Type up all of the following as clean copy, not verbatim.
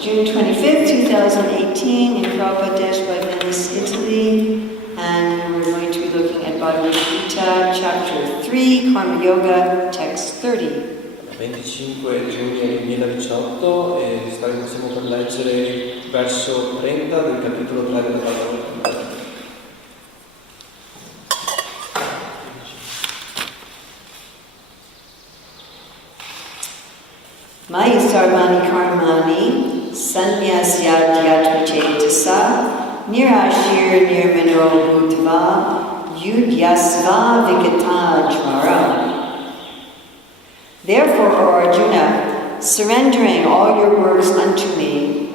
June 25th, 2018 in Prabhupada by Venice, Italy, and we're going to be looking at Bhagavad-gita, chapter 3, Karma Yoga, text 30. 25 giugno 2018 e stiamo per leggere il verso 30 del capitolo 3 della Bhagavad-gita. Maya sarvani karmani sannyasyadyatmacetasa nirashir nirmano bhutva yudhyasva vikata. Therefore, O Arjuna, surrendering all your works unto me,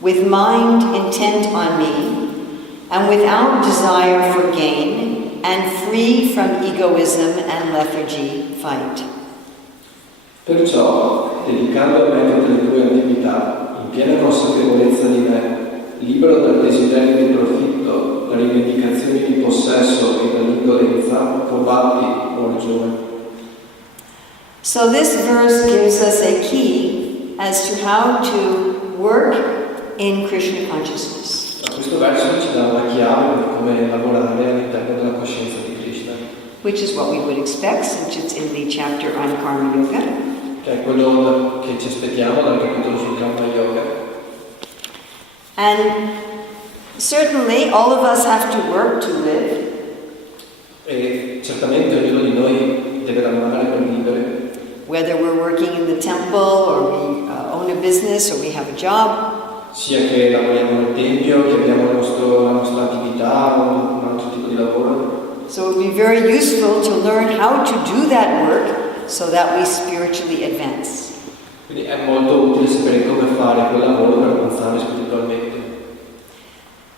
with mind intent on me, and without desire for gain, and free from egoism and lethargy, fight. Perciò, dedicando a me tutte le tue attività, in piena consapevolezza di me, libero dal desiderio di profitto, da rivendicazioni di possesso e dall'indolenza, combatti, o Arjuna. So this verse gives us a key as to how to work in Krishna consciousness. Questo verso ci dà una chiave per come lavorare all'interno della coscienza di Krishna. Which is what we would expect since it's in the chapter on Karma Yoga. Che è quello che ci aspettiamo dal capitolo sul Karma Yoga. And certainly all of us have to work to live. E certamente ognuno di noi deve lavorare per vivere. Whether we're working in the temple or we own a business or we have a job. Sia che lavoriamo nel tempio, che abbiamo la nostra attività o un altro tipo di lavoro. So it would be very useful to learn how to do that work so that we spiritually advance. Quindi è molto utile sapere come fare quel lavoro per avanzare spiritualmente.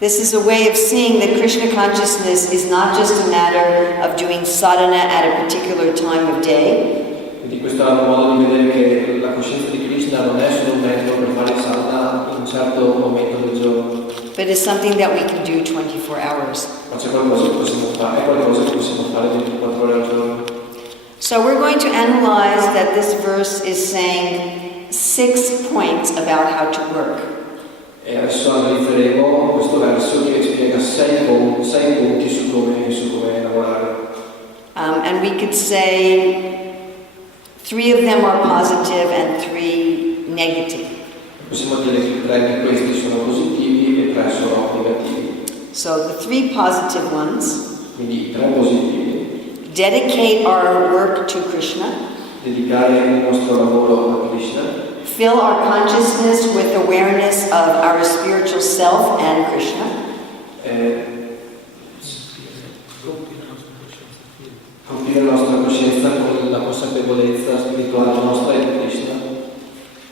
This is a way of seeing that Krishna consciousness is not just a matter of doing sadhana at a particular time of day. Quindi questo è un modo di vedere che la coscienza di Krishna non è solo un metodo per fare sadhana in un certo momento del giorno. But it's something that we can do 24 hours. Ma c'è qualcosa che possiamo fare, è qualcosa che possiamo fare 24 ore al giorno. So we're going to analyze that this verse is saying 6 points about how to work. E adesso analizzeremo questo verso che spiega 6 punti su come lavorare. And we could say 3 of them are positive and 3 negative. Possiamo dire che 3 di questi sono positivi e 3 sono negativi. So the 3 positive ones. Quindi i 3 positivi. Dedicate our work to Krishna. Dedicare il nostro lavoro a Krishna. Fill our consciousness with awareness of our spiritual self and Krishna. Compire la nostra coscienza con la consapevolezza spirituale nostra e di Krishna.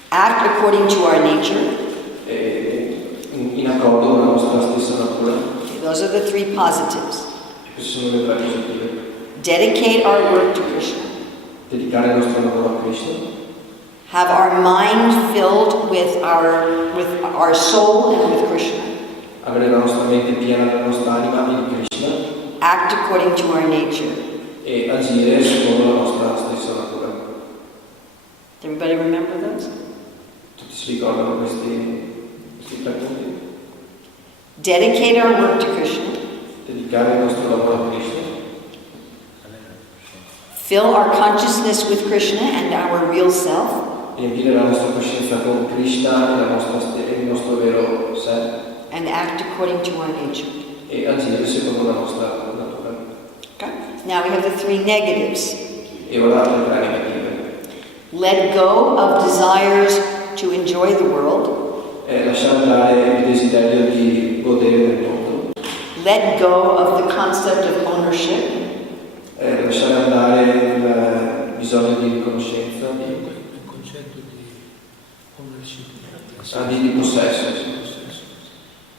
Act according to our nature. In accordo con la nostra stessa natura. Okay, those are the 3 positives. Queste sono le 3 positive. Dedicate our work to Krishna. Dedicare il nostro lavoro a Krishna. Have our mind filled with our soul and with Krishna. Avere la nostra mente piena della nostra anima e di Krishna. Act according to our nature. E agire secondo la nostra stessa natura. Everybody remember those? Tutti si ricordano questi 3 punti? Dedicate our work to Krishna. Dedicare il nostro lavoro a Krishna. Fill our consciousness with Krishna and our real self. Riempire la nostra coscienza con Krishna e il nostro vero sé. And act according to our nature. E agire secondo la nostra natura. Okay. Now we have the 3 negatives. E ora le 3 negative. Let go of desires to enjoy the world. Lasciare andare il desiderio di godere del mondo. Let go of the concept of ownership. Lasciare andare il bisogno di riconoscenza, il concetto di ownership, di possesso.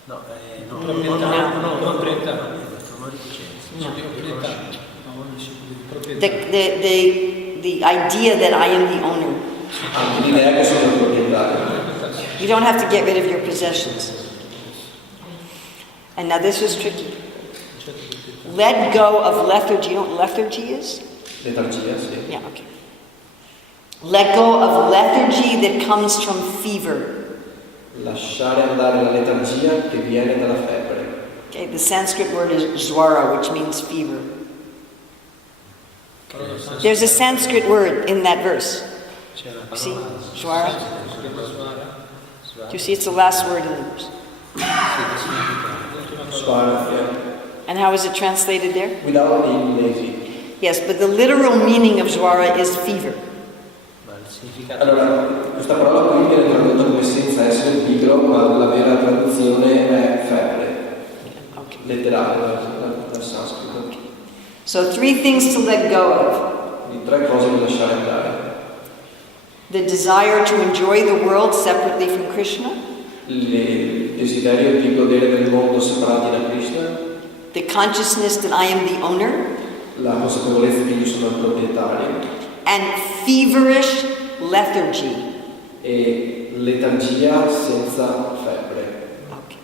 No, proprietà, non proprietà, The idea that I am the owner. L'idea che sono il proprietario. You don't have to get rid of your possessions. And now this is tricky. Let go of lethargy. You know what lethargy is? Letargia, sì. Yeah, okay. Let go of lethargy that comes from fever. Lasciare andare la letargia che viene dalla febbre. Okay, the Sanskrit word is jwara, which means fever. There's a Sanskrit word in that verse. You see? Jwara? Do you see it's the last word in the verse? Swara, yeah. And how is it translated there? Without being lazy. Yes, but the literal meaning of jwara is fever. Allora, questa parola qui viene tradotta come senza essere pigro, ma la vera traduzione è febbre, letterale dal sanscrito. So 3 things to let go of. Quindi 3 cose da lasciare andare. The desire to enjoy the world separately from Krishna. Il desiderio di godere del mondo separati da Krishna. The consciousness that I am the owner. La consapevolezza che io sono il proprietario. And feverish lethargy. E letargia senza febbre. Okay.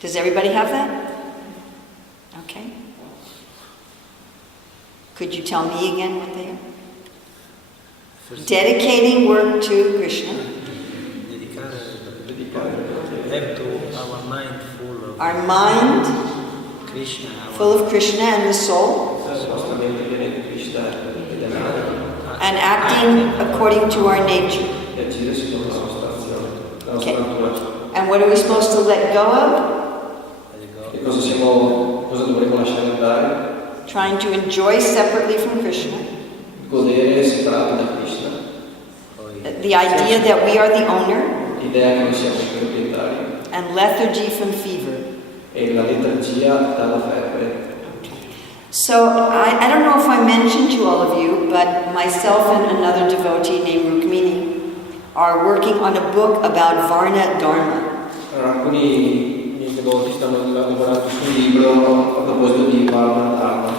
Does everybody have that? Okay. Could you tell me again what they are? Dedicating work to Krishna. Have to our mind full of Our mind Krishna. full of Krishna and the soul. And acting according to our nature. Okay. And what are we supposed to let go of? Cosa dovremmo lasciare andare? Trying to enjoy separately from Krishna. Godere separati da Krishna. The idea that we are the owner. L'idea che noi siamo i proprietari. And lethargy from fever. E la letargia dalla febbre. So I don't know if I mentioned to all of you, but myself and another devotee named Rukmini are working on a book about Varna Dharma. Alcuni miei devoti stanno lavorando sul libro a proposito di Varna Dharma.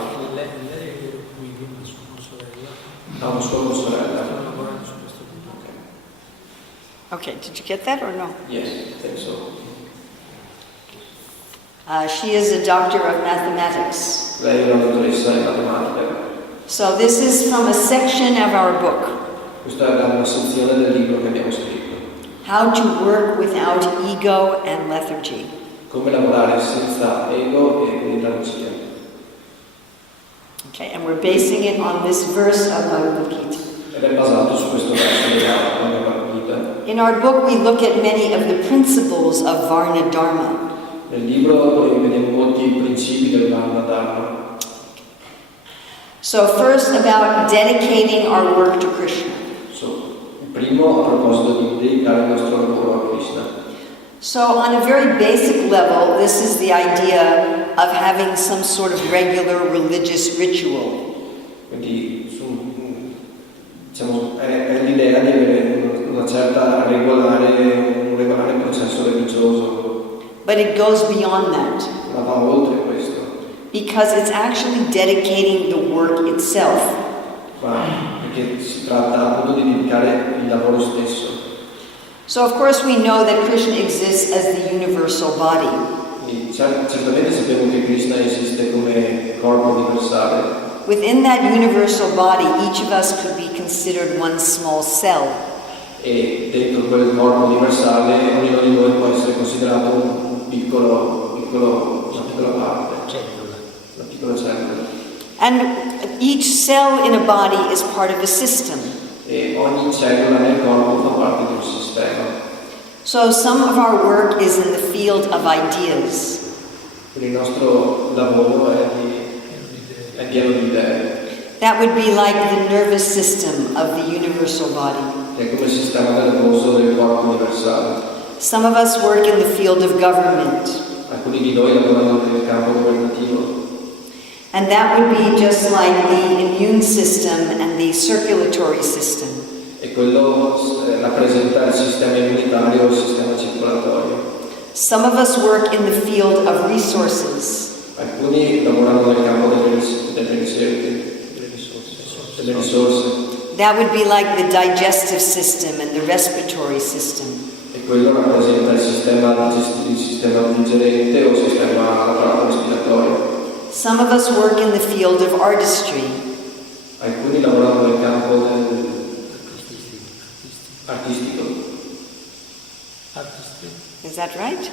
Una sua sorella. Okay, did you get that or no? Yes, I think so. She is a doctor of mathematics. Lei è una dottoressa in matematica. So this is from a section of our book. Questa è una sezione del libro che abbiamo scritto. How to work without ego and lethargy. Come lavorare senza ego e letargia. Okay, and we're basing it on this verse of Bhagavad-gita. Ed è basato su questo verso della Bhagavad-gita. In our book we look at many of the principles of Varna Dharma. Nel libro vediamo molti principi del Varna Dharma. So first about dedicating our work to Krishna. Il primo a proposito di dedicare il nostro lavoro a Krishna. So on a very basic level, this is the idea of having some sort of regular religious ritual. Quindi diciamo, è l'idea di avere una certa un regolare processo religioso. But it goes beyond that. Ma va oltre questo. Because it's actually dedicating the work itself. Perché si tratta appunto di dedicare il lavoro stesso. So of course we know that Krishna exists as the universal body. Quindi, certamente sappiamo che Krishna esiste come corpo universale. Within that universal body, each of us could be considered one small cell. E dentro quel corpo universale ognuno di noi può essere considerato una piccola parte, una piccola cellula. And each cell in a body is part of a system. E ogni cellula nel corpo fa parte di un sistema. So some of our work is in the field of ideas. Quindi il nostro lavoro è pieno di idee. That would be like the nervous system of the universal body. È come il sistema nervoso del corpo universale. Some of us work in the field of government. Alcuni di noi lavorano nel campo governativo. And that would be just like the immune system and the circulatory system. E quello rappresenta il sistema immunitario o il sistema circolatorio. Some of us work in the field of resources. Alcuni lavorano nel campo delle risorse. That would be like the digestive system and the respiratory system. E quello rappresenta il sistema digerente o il sistema respiratorio. Some of us work in the field of artistry. Alcuni lavorano nel campo Artistico. Artistry. Is that right?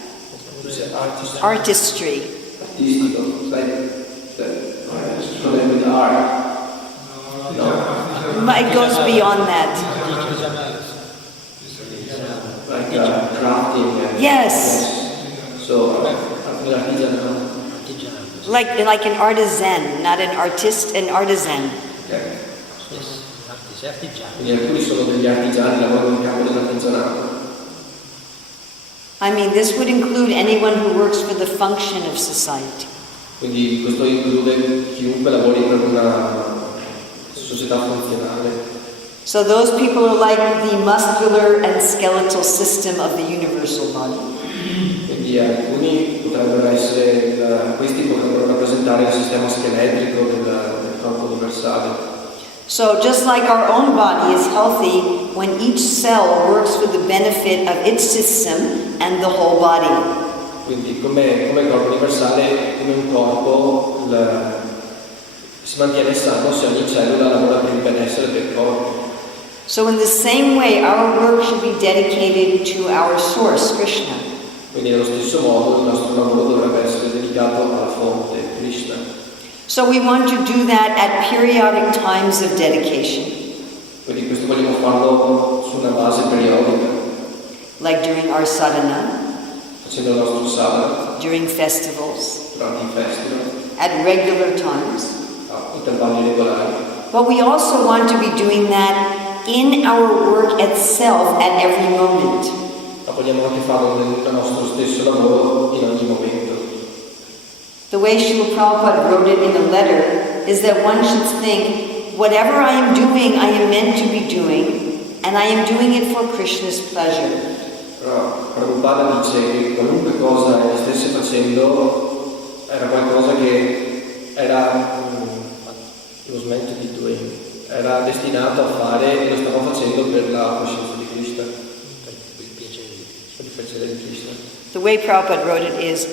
Artistico. Artistry. Artistico. Like with art. No. It goes beyond that. Like crafting. Yes. So, artigiano. Like an artisan, not an artist, an artisan. Okay. Yes, artigiani. Quindi alcuni sono degli artigiani, lavorano nel campo dell'artigianato. I mean, this would include anyone who works for the function of society. Quindi questo include chiunque lavori per una società funzionale. So those people are like the muscular and skeletal system of the universal body. Quindi alcuni potrebbero essere, questi potrebbero rappresentare il sistema scheletrico del corpo universale. So just like our own body is healthy when each cell works for the benefit of its system and the whole body. Quindi come il corpo universale, come un corpo si mantiene sano se ogni cellula lavora per il benessere del corpo. So in the same way, our work should be dedicated to our source, Krishna. Quindi nello stesso modo il nostro lavoro dovrebbe essere dedicato alla fonte, Krishna. So we want to do that at periodic times of dedication, Quindi questo vogliamo farlo su una base periodica, like during our sadhana, facendo il nostro sadhana, during festivals, durante i festival, at regular times. a intervalli regolari. But we also want to be doing that in our work itself at every moment. Ma vogliamo anche farlo nel nostro stesso lavoro in ogni momento. The way Srila Prabhupada wrote it in a letter is that one should think, whatever I am doing, I am meant to be doing, and I am doing it for Krishna's pleasure. Però Prabhupada dice che qualunque cosa egli stesse facendo era qualcosa che era era destinato a fare e lo stava facendo per la coscienza di Krishna, per il piacere di Krishna. The way Prabhupada wrote it is,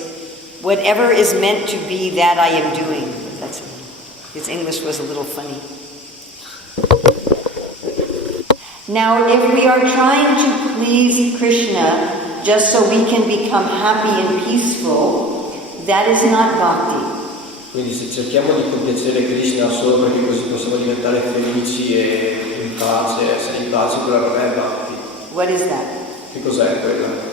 whatever is meant to be, that I am doing. His English was a little funny. Now, if we are trying to please Krishna just so we can become happy and peaceful, that is not bhakti. Quindi se cerchiamo di compiacere Krishna solo perché così possiamo diventare felici e in pace, essere in pace, quella non è bhakti. What is that? Che cos'è quella?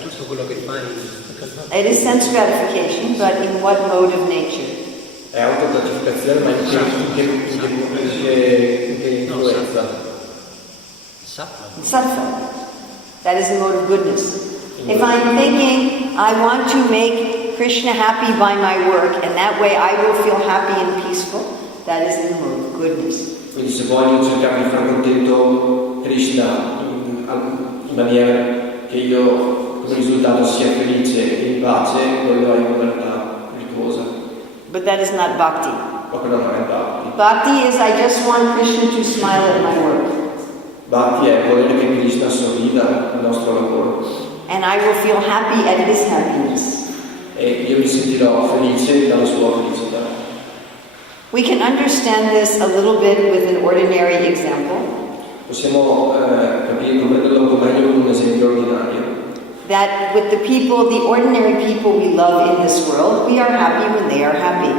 Tutto quello che fai. It is sense gratification, but in what mode of nature? È autogratificazione, ma in che influenza? Sattva. That is the mode of goodness. If I'm thinking, I want to make Krishna happy by my work, and that way I will feel happy and peaceful, that is in the mode of goodness. Quindi se voglio cercare di far contento Krishna in maniera che io come risultato sia felice e in pace, quello è in realtà riposa. But that is not bhakti. Ma quello non è bhakti. Bhakti is I just want Krishna to smile at my work. Bhakti è volere che Krishna sorrida al nostro lavoro. And I will feel happy at his happiness. E io mi sentirò felice dalla sua felicità. We can understand this a little bit with an ordinary example. Possiamo comprenderlo un po' meglio con un esempio ordinario. That with the people, the ordinary people we love in this world, we are happy when they are happy.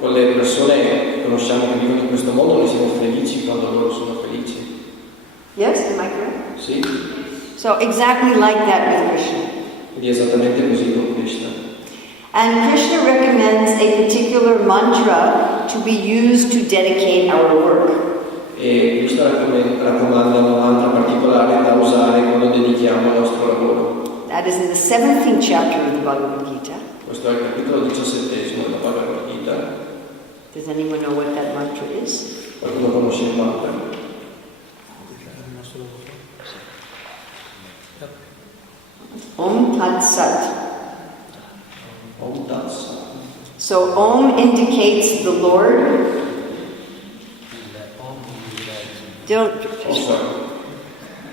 Con le persone che conosciamo che vivono in questo mondo noi siamo felici quando loro sono felici. Yes, am I correct? Sì. So exactly like that with Krishna. Quindi esattamente così con Krishna. And Krishna recommends a particular mantra to be used to dedicate our work. E Krishna raccomanda un mantra particolare da usare quando dedichiamo il nostro lavoro. That is in the 17th chapter of the Bhagavad-gita. Questo è il capitolo 17 della Bhagavad-gita. Does anyone know what that mantra is? Qualcuno conosce il mantra? Om Tat Sat. Om Dasi. So Om indicates the Lord. Don't. Oh, sorry.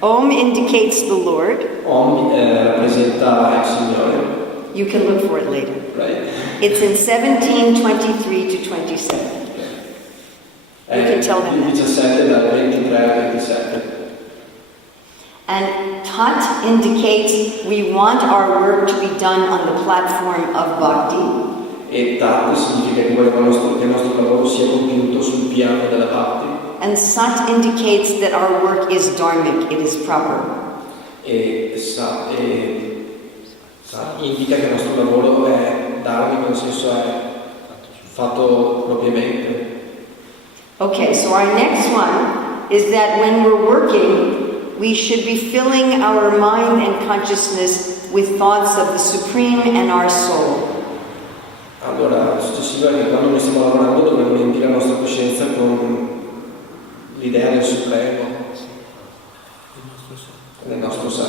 Om indicates the Lord. Om rappresenta il Signore. You can look for it later. Right. It's in 17:23 to 27. You can tell them that. 17 dal 23 al 27. And tat indicates we want our work to be done on the platform of bhakti. E tat significa che vogliamo che il nostro lavoro sia compiuto sul piano della bhakti. And sat indicates that our work is dharmic, it is proper. E sa indica che il nostro lavoro è dharmico, nel senso è fatto propriamente. Okay, so our next one is that when we're working, we should be filling our mind and consciousness with thoughts of the Supreme and our soul. Allora, il successivo è che quando noi stiamo lavorando dobbiamo riempire la nostra coscienza con l'idea del Supremo, del nostro sé.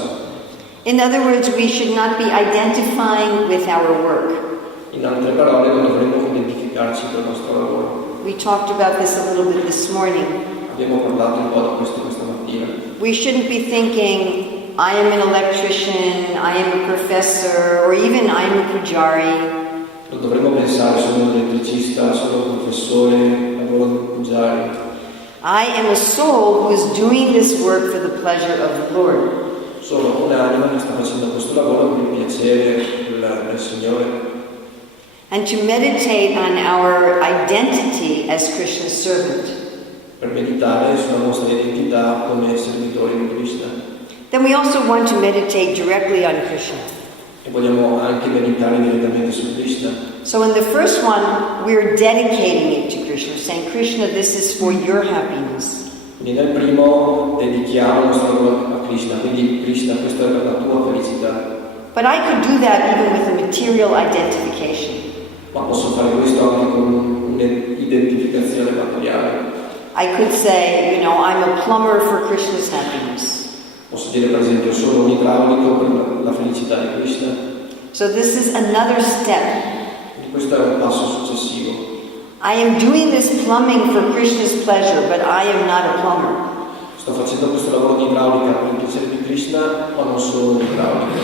In other words, we should not be identifying with our work. In altre parole, non dovremmo identificarci col nostro lavoro. We talked about this a little bit this morning. Abbiamo parlato un po' di questo questa mattina. We shouldn't be thinking, I am an electrician, I am a professor, or even I am a pujari. Non dovremmo pensare sono un elettricista, sono un professore, lavoro come pujari. I am a soul who is doing this work for the pleasure of the Lord. Sono un'anima che sta facendo questo lavoro per il piacere del Signore. And to meditate on our identity as Krishna's servant. Per meditare sulla nostra identità come servitori di Krishna. Then we also want to meditate directly on Krishna. E vogliamo anche meditare direttamente su Krishna. So in the first one, we're dedicating it to Krishna, saying, Krishna, this is for your happiness. Quindi nel primo dedichiamo il nostro lavoro a Krishna, quindi Krishna, questo è per la tua felicità. But I could do that even with a material identification. Ma posso fare questo anche con un'identificazione materiale. I could say, I'm a plumber for Krishna's happiness. Posso dire per esempio sono un idraulico per la felicità di Krishna. So this is another step. Quindi questo è un passo successivo. I am doing this plumbing for Krishna's pleasure, but I am not a plumber. Sto facendo questo lavoro di idraulica per il piacere di Krishna, ma non sono un idraulico.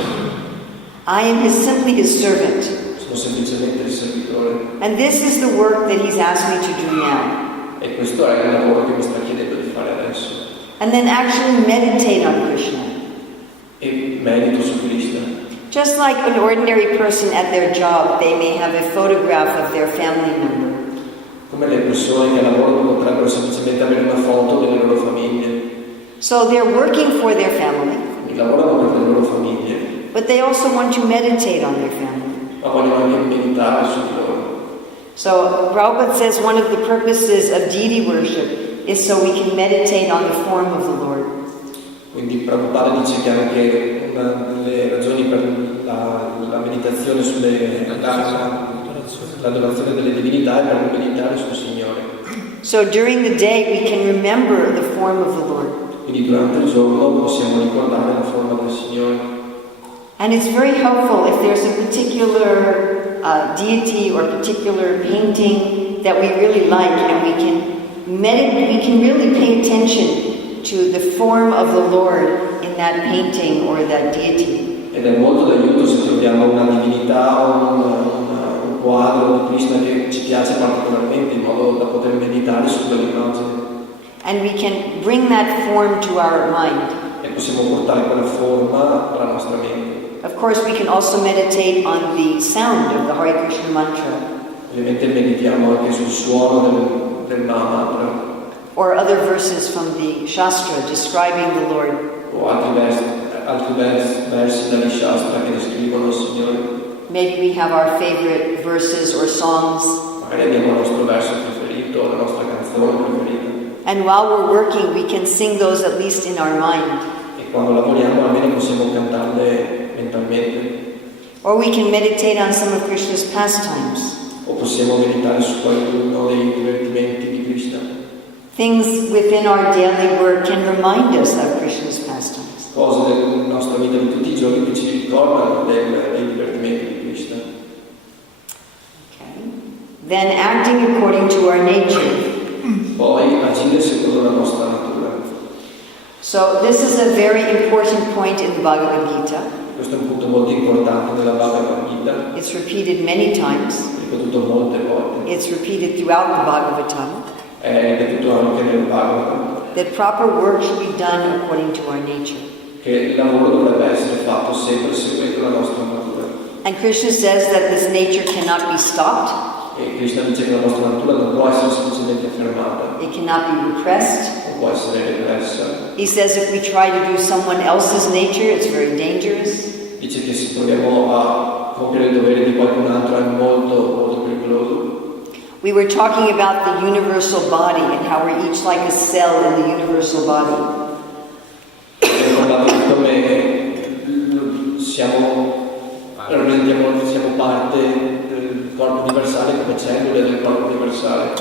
I am simply his servant. Sono semplicemente il servitore. And this is the work that he's asked me to do now. E questo è il lavoro che mi sta chiedendo di fare adesso. And then actually meditate on Krishna. E medito su Krishna. Just like an ordinary person at their job, they may have a photograph of their family member. Come le persone che lavorano potrebbero semplicemente avere una foto delle loro famiglie. So they're working for their family. Quindi lavorano per le loro famiglie. But they also want to meditate on their family. Ma vogliono anche meditare su di loro. So Prabhupada says one of the purposes of deity worship is so we can meditate on the form of the Lord. Quindi Prabhupada dice che anche una delle ragioni per la meditazione l'adorazione delle divinità è per meditare sul Signore. So during the day we can remember the form of the Lord. Quindi durante il giorno possiamo ricordare la forma del Signore. And it's very helpful if there's a particular deity or particular painting that we really like, and we can really pay attention to the form of the Lord in that painting or that deity. Ed è molto d'aiuto se troviamo una divinità o un quadro di Krishna che ci piace particolarmente, in modo da poter meditare su quell'immagine. And we can bring that form to our mind. E possiamo portare quella forma alla nostra mente. Of course, we can also meditate on the sound of the Hare Krishna mantra. Ovviamente meditiamo anche sul suono del mantra. Or other verses from the Shastra describing the Lord. O altri versi dagli Shastra che descrivono il Signore. Maybe we have our favorite verses or songs. Magari abbiamo il nostro verso preferito, la nostra canzone preferita. And while we're working, we can sing those at least in our mind. E quando lavoriamo almeno possiamo cantarle mentalmente. Or we can meditate on some of Krishna's pastimes. O possiamo meditare su qualcuno dei divertimenti di Krishna. Things within our daily work can remind us of Krishna's pastimes. Cose della nostra vita di tutti i giorni che ci ricordano dei divertimenti di Krishna. Okay. Then acting according to our nature. Poi agire secondo la nostra natura. So this is a very important point in the Bhagavad-gita. Questo è un punto molto importante nella Bhagavad-gita. It's repeated many times. ripetuto molte volte. It's repeated throughout the Bhagavad-gita. È ripetuto anche nel Bhagavad, That proper work should be done according to our nature. che il lavoro dovrebbe essere fatto sempre seguendo la nostra natura. And Krishna says that this nature cannot be stopped, E Krishna dice che la nostra natura non può essere semplicemente fermata, it cannot be repressed. non può essere repressa. He says if we try to do someone else's nature, it's very dangerous. Dice che se proviamo a compiere il dovere di qualcun altro è molto, molto pericoloso. We were talking about the universal body and how we're each like a cell in the universal body. Abbiamo parlato di come siamo parte del corpo universale, come cellule del corpo universale.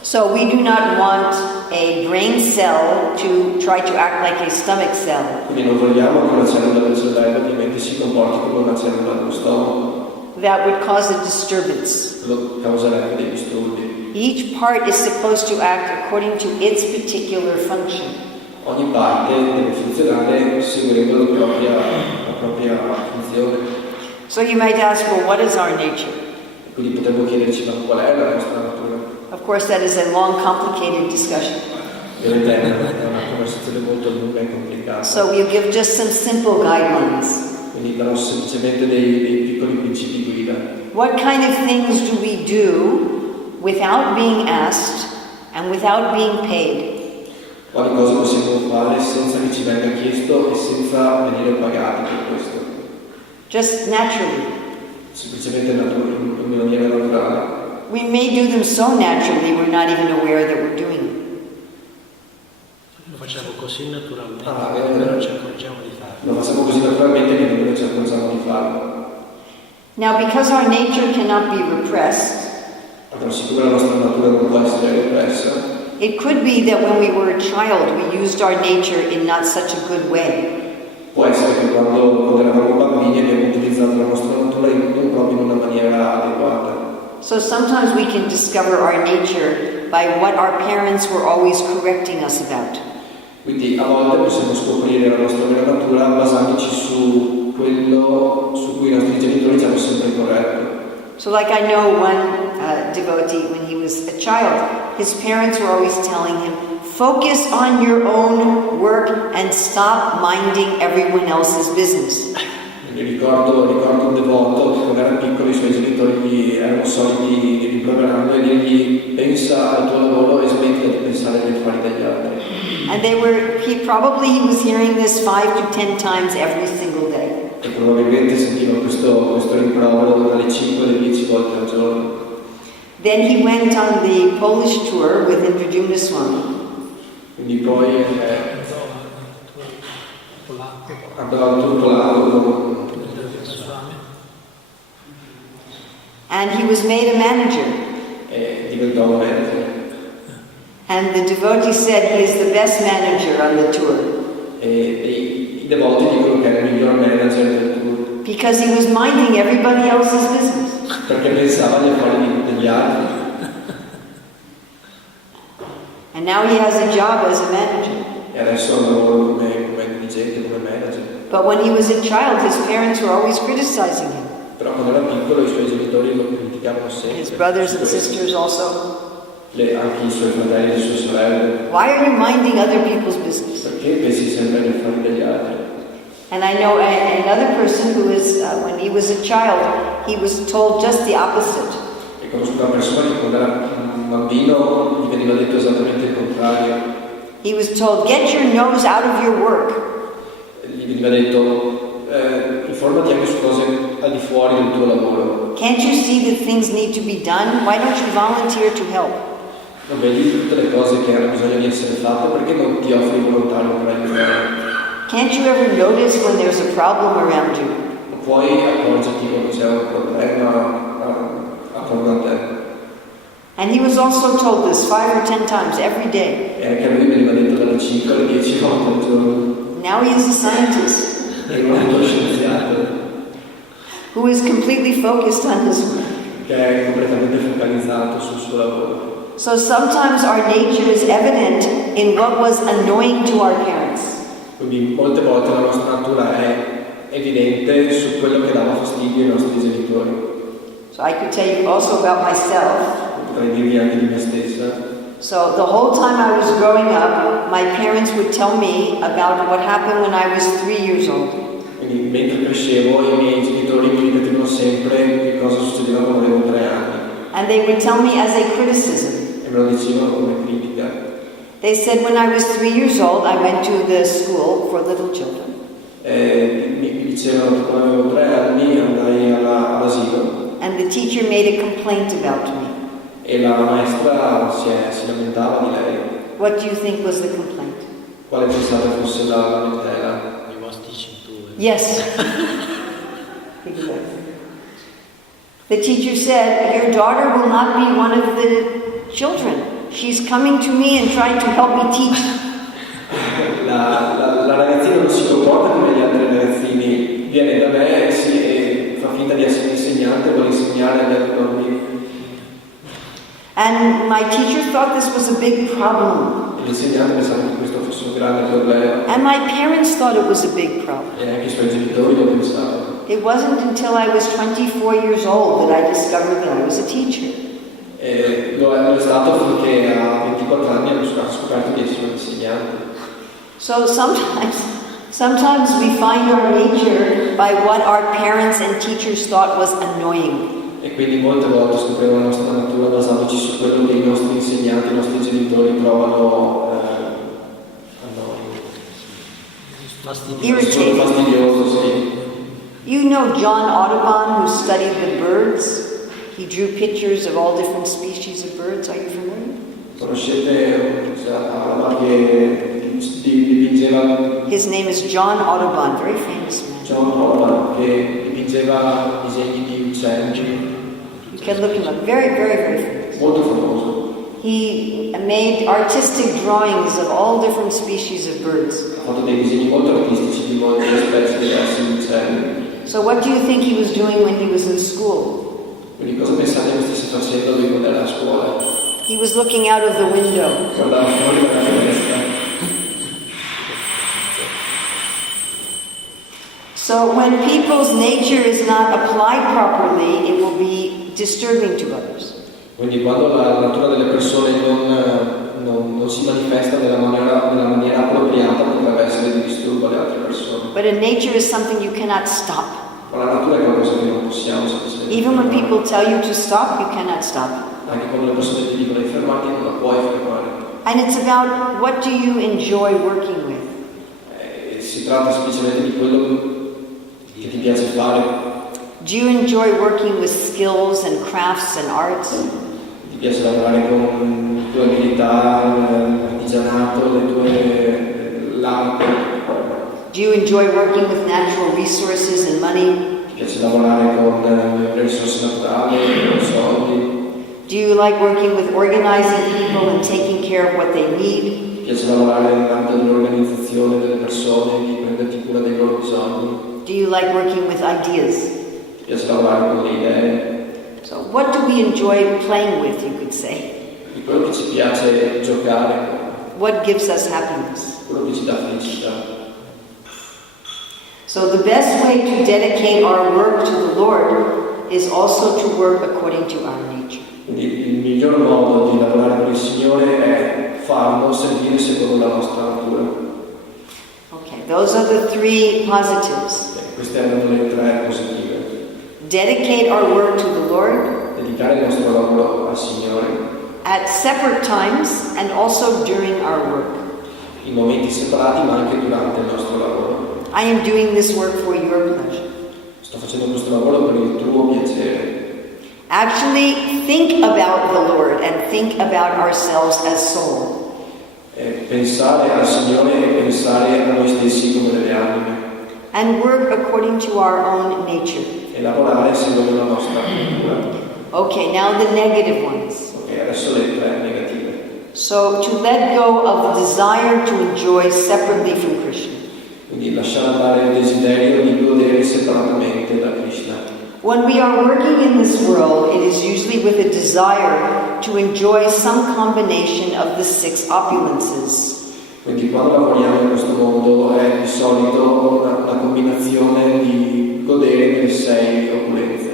So we do not want a brain cell to try to act like a stomach cell. Quindi non vogliamo che una cellula del cervello ovviamente si comporti come una cellula dello stomaco. That would cause a disturbance. Quello causerebbe dei disturbi. Each part is supposed to act according to its particular function. Ogni parte deve funzionare seguendo la propria funzione. So you might ask, well, what is our nature? Quindi potremmo chiederci ma qual è la nostra natura? Of course, that is a long, complicated discussion. Ovviamente è una conversazione molto lunga e complicata. So we'll give just some simple guidelines. Quindi darò semplicemente dei piccoli principi guida. What kind of things do we do without being asked and without being paid? Quali cose possiamo fare senza che ci venga chiesto e senza venire pagati per questo? Just naturally. Semplicemente in maniera naturale. We may do them so naturally we're not even aware that we're doing it. Lo facciamo così naturalmente, che non ci accorgiamo di farlo. Lo facciamo così naturalmente che nemmeno ci accorgiamo di farlo. Now, because our nature cannot be repressed, Però siccome la nostra natura non può essere repressa, it could be that when we were a child we used our nature in not such a good way. può essere che quando eravamo bambini abbiamo utilizzato la nostra natura non proprio in una maniera adeguata. So sometimes we can discover our nature by what our parents were always correcting us about. Quindi a volte possiamo scoprire la nostra vera natura basandoci su quello su cui i nostri genitori ci hanno sempre corretto. So like I know one devotee, when he was a child, his parents were always telling him, focus on your own work and stop minding everyone else's business. Mi ricordo un devoto che quando era piccolo i suoi genitori gli erano soliti rimproverarlo e dirgli pensa al tuo lavoro e smettila di pensare agli affari degli altri. And he was hearing this 5 to 10 times every single day. E probabilmente sentiva questo rimprovero dalle 5 alle 10 volte al giorno. Then he went on the Polish tour with Indra Swami. Quindi poi andava al tour polacco And he was made a manager. e diventò un manager. And the devotee said he is the best manager on the tour. E i devoti dicono che era il miglior manager del tour. Because he was minding everybody else's business. Perché pensava agli affari degli altri. And now he has a job as a manager. E adesso ha un lavoro come dirigente, come manager. But when he was a child, his parents were always criticizing him. Però quando era piccolo i suoi genitori lo criticavano sempre. His brothers and sisters also. Anche i suoi fratelli e le sue sorelle. Why are you minding other people's business? Perché pensi sempre agli affari degli altri? And I know another person who was, when he was a child, he was told just the opposite. E conosco una persona che quando era un bambino gli veniva detto esattamente il contrario. He was told, get your nose out of your work. Gli veniva detto informati anche su cose al di fuori del tuo lavoro. Can't you see that things need to be done? Why don't you volunteer to help? Non vedi tutte le cose che hanno bisogno di essere fatte, perché non ti offri volontario per aiutare? Can't you ever notice when there's a problem around you? Non puoi accorgerti quando c'è un problema attorno a te. And he was also told this 5 or 10 times every day. E anche a lui veniva detto dalle 5 alle 10 volte al giorno. Now he is a scientist. È uno scienziato who is completely focused on his work. che è completamente focalizzato sul suo lavoro. So sometimes our nature is evident in what was annoying to our parents. Quindi molte volte la nostra natura è evidente su quello che dava fastidio ai nostri genitori. So I could tell you also about myself. Potrei dirvi anche di me stessa. So the whole time I was growing up, my parents would tell me about what happened when I was 3 years old. Quindi mentre crescevo i miei genitori mi ripetevano sempre che cosa succedeva quando avevo 3 anni. And they would tell me as a criticism. E me lo dicevano come critica. They said when I was 3 years old, I went to the school for little children. Mi dicevano che quando avevo 3 anni andai all'asilo. And the teacher made a complaint about me. E la maestra si lamentava di lei. What do you think was the complaint? Quale pensate fosse la lamentela? You was teaching too. Yes. Exactly. The teacher said, your daughter will not be one of the children. She's coming to me and trying to help me teach. La ragazzina non si comporta come gli altri ragazzini, viene da me e fa finta di essere insegnante, vuole insegnare agli altri bambini. And my teacher thought this was a big problem. L'insegnante pensava che questo fosse un grande problema. And my parents thought it was a big problem. E anche i suoi genitori lo pensavano. It wasn't until I was 24 years old that I discovered that I was a teacher. E lo è stato finché a 24 anni hanno scoperto di essere un insegnante. So sometimes we find our nature by what our parents and teachers thought was annoying. E quindi molte volte scopriamo la nostra natura basandoci su quello che i nostri insegnanti, i nostri genitori trovano irritating. Fastidioso, sì. You know John Audubon, who studied the birds? He drew pictures of all different species of birds. Are you familiar? Conoscete Audubon che dipingeva? His name is John Audubon, very famous man. John Audubon che dipingeva disegni di uccelli. You can look him up. Very, very, very famous. Molto famoso. He made artistic drawings of all different species of birds. Ha fatto dei disegni molto artistici di molte specie diverse di uccelli. So what do you think he was doing when he was in school? Quindi cosa pensate che stesse facendo lui quando era a scuola? He was looking out of the window. Guardava fuori dalla finestra. So when people's nature is not applied properly, it will be disturbing to others. Quindi quando la natura delle persone non si manifesta nella maniera appropriata, potrebbe essere di disturbo alle altre persone. But a nature is something you cannot stop. Ma la natura è qualcosa che non possiamo semplicemente Even when fermare. people tell you to stop, you cannot stop. Anche quando le persone ti dicono di fermarti, non la puoi fermare. And it's about what do you enjoy working with. Si tratta semplicemente di quello che ti piace fare. Do you enjoy working with skills and crafts and arts? Ti piace lavorare con le tue abilità, l'artigianato, l'arte. Do you enjoy working with natural resources and money? Ti piace lavorare con le risorse naturali, con i soldi. Do you like working with organizing people and taking care of what they need? Ti piace lavorare nell'ambito dell'organizzazione delle persone, di prenderti cura dei loro bisogni. Do you like working with ideas? Ti piace lavorare con le idee. So what do we enjoy playing with, you could say? Di quello che ci piace giocare, What gives us happiness? quello che ci dà felicità. So the best way to dedicate our work to the Lord is also to work according to our nature. Quindi il miglior modo di lavorare per il Signore è farlo, servire secondo la nostra natura. Okay, those are the three positives. Queste erano le 3 positive. Dedicate our work to the Lord Dedicare il nostro lavoro al Signore at separate times and also during our work. in momenti separati ma anche durante il nostro lavoro. I am doing this work for your pleasure. Sto facendo questo lavoro per il tuo piacere. Actually, think about the Lord and think about ourselves as soul. Pensare al Signore e pensare a noi stessi come delle anime. And work according to our own nature. E lavorare secondo la nostra natura. Okay, now the negative ones. Ok, adesso le 3 negative. So to let go of the desire to enjoy separately from Krishna. Quindi lasciare andare il desiderio di godere separatamente da Krishna. When we are working in this world, it is usually with a desire to enjoy some combination of the 6 opulences. Quindi quando lavoriamo in questo mondo è di solito una combinazione di godere delle 6 opulenze.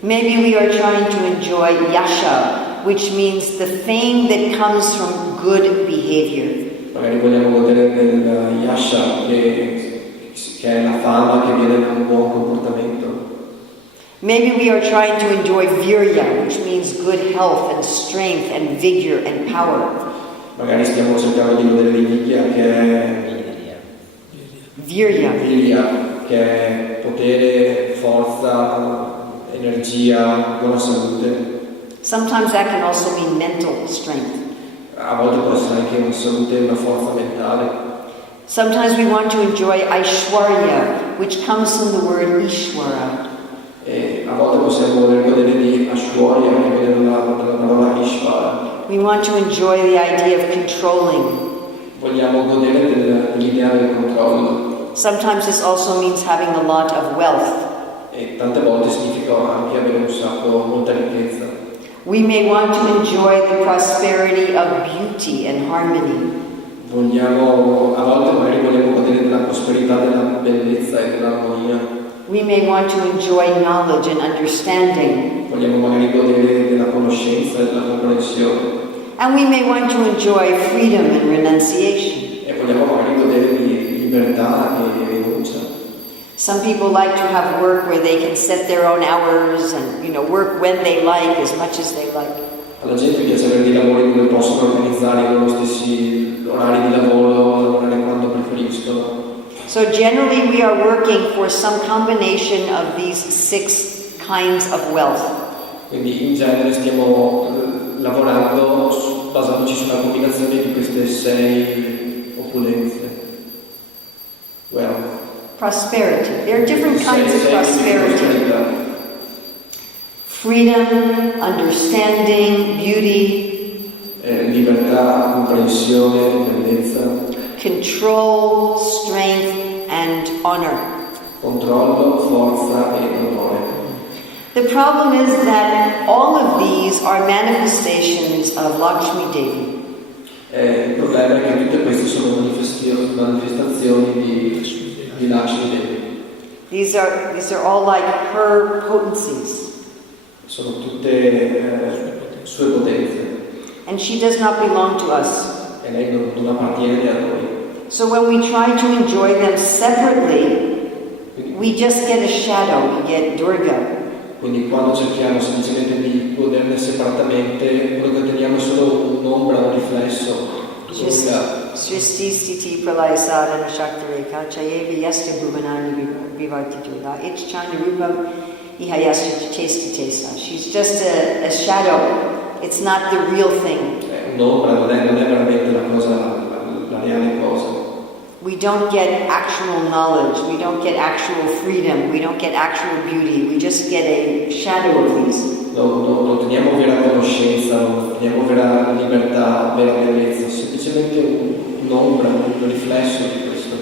Maybe we are trying to enjoy yasha, which means the fame that comes from good behavior. Magari vogliamo godere del yasha, che è la fama che viene da un buon comportamento. Maybe we are trying to enjoy virya, which means good health and strength and vigor and power. Magari stiamo cercando di godere di virya, che è Virya. che è potere, forza, energia, buona salute. Sometimes that can also mean mental strength. A volte può essere anche una salute e una forza mentale. Sometimes we want to enjoy aishwarya, which comes from the word ishvara. E a volte possiamo voler godere di Ashwarya, che viene dalla parola Ishvara. We want to enjoy the idea of controlling. Vogliamo godere dell'idea del controllo. Sometimes this also means having a lot of wealth. E tante volte significa anche avere un sacco, molta ricchezza. We may want to enjoy the prosperity of beauty and harmony. A volte magari vogliamo godere della prosperità, della bellezza e dell'armonia. We may want to enjoy knowledge and understanding. Vogliamo magari godere della conoscenza e della comprensione. And we may want to enjoy freedom and renunciation. E vogliamo magari godere di libertà e rinuncia. Some people like to have work where they can set their own hours and, work when they like, as much as they like. Alla gente piace avere dei lavori dove possono organizzare i loro stessi orari di lavoro, lavorare quando preferiscono. So generally we are working for some combination of these 6 kinds of wealth. Quindi in genere stiamo lavorando basandoci sulla combinazione di queste 6 opulenze. Prosperity. There are different kinds of prosperity. Freedom, understanding, beauty. Libertà, comprensione, bellezza. Control, strength, and honor. Controllo, forza e onore. The problem is that all of these are manifestations of Lakshmi Devi. Il problema è che tutte queste sono manifestazioni di Lakshmi Devi. These are all like her potencies. Sono tutte sue potenze. And she does not belong to us. E lei non appartiene a noi. So when we try to enjoy them separately, we just get a shadow, we get Durga. Quindi quando cerchiamo semplicemente di goderne separatamente, quello che otteniamo è solo un'ombra, un riflesso. Sristi Stiti Pralaya Sadhana Shaktareka Chayevi Yasta Bhuvanani Vivarti Durga Ichchani Rupam Ihayasta Testi Tesa. She's just a shadow. It's not the real thing. Un'ombra non è veramente la reale cosa. We don't get actual knowledge, we don't get actual freedom, we don't get actual beauty, we just get a shadow of these. Non otteniamo vera conoscenza, non otteniamo vera libertà, vera bellezza, semplicemente un'ombra, un riflesso di questo.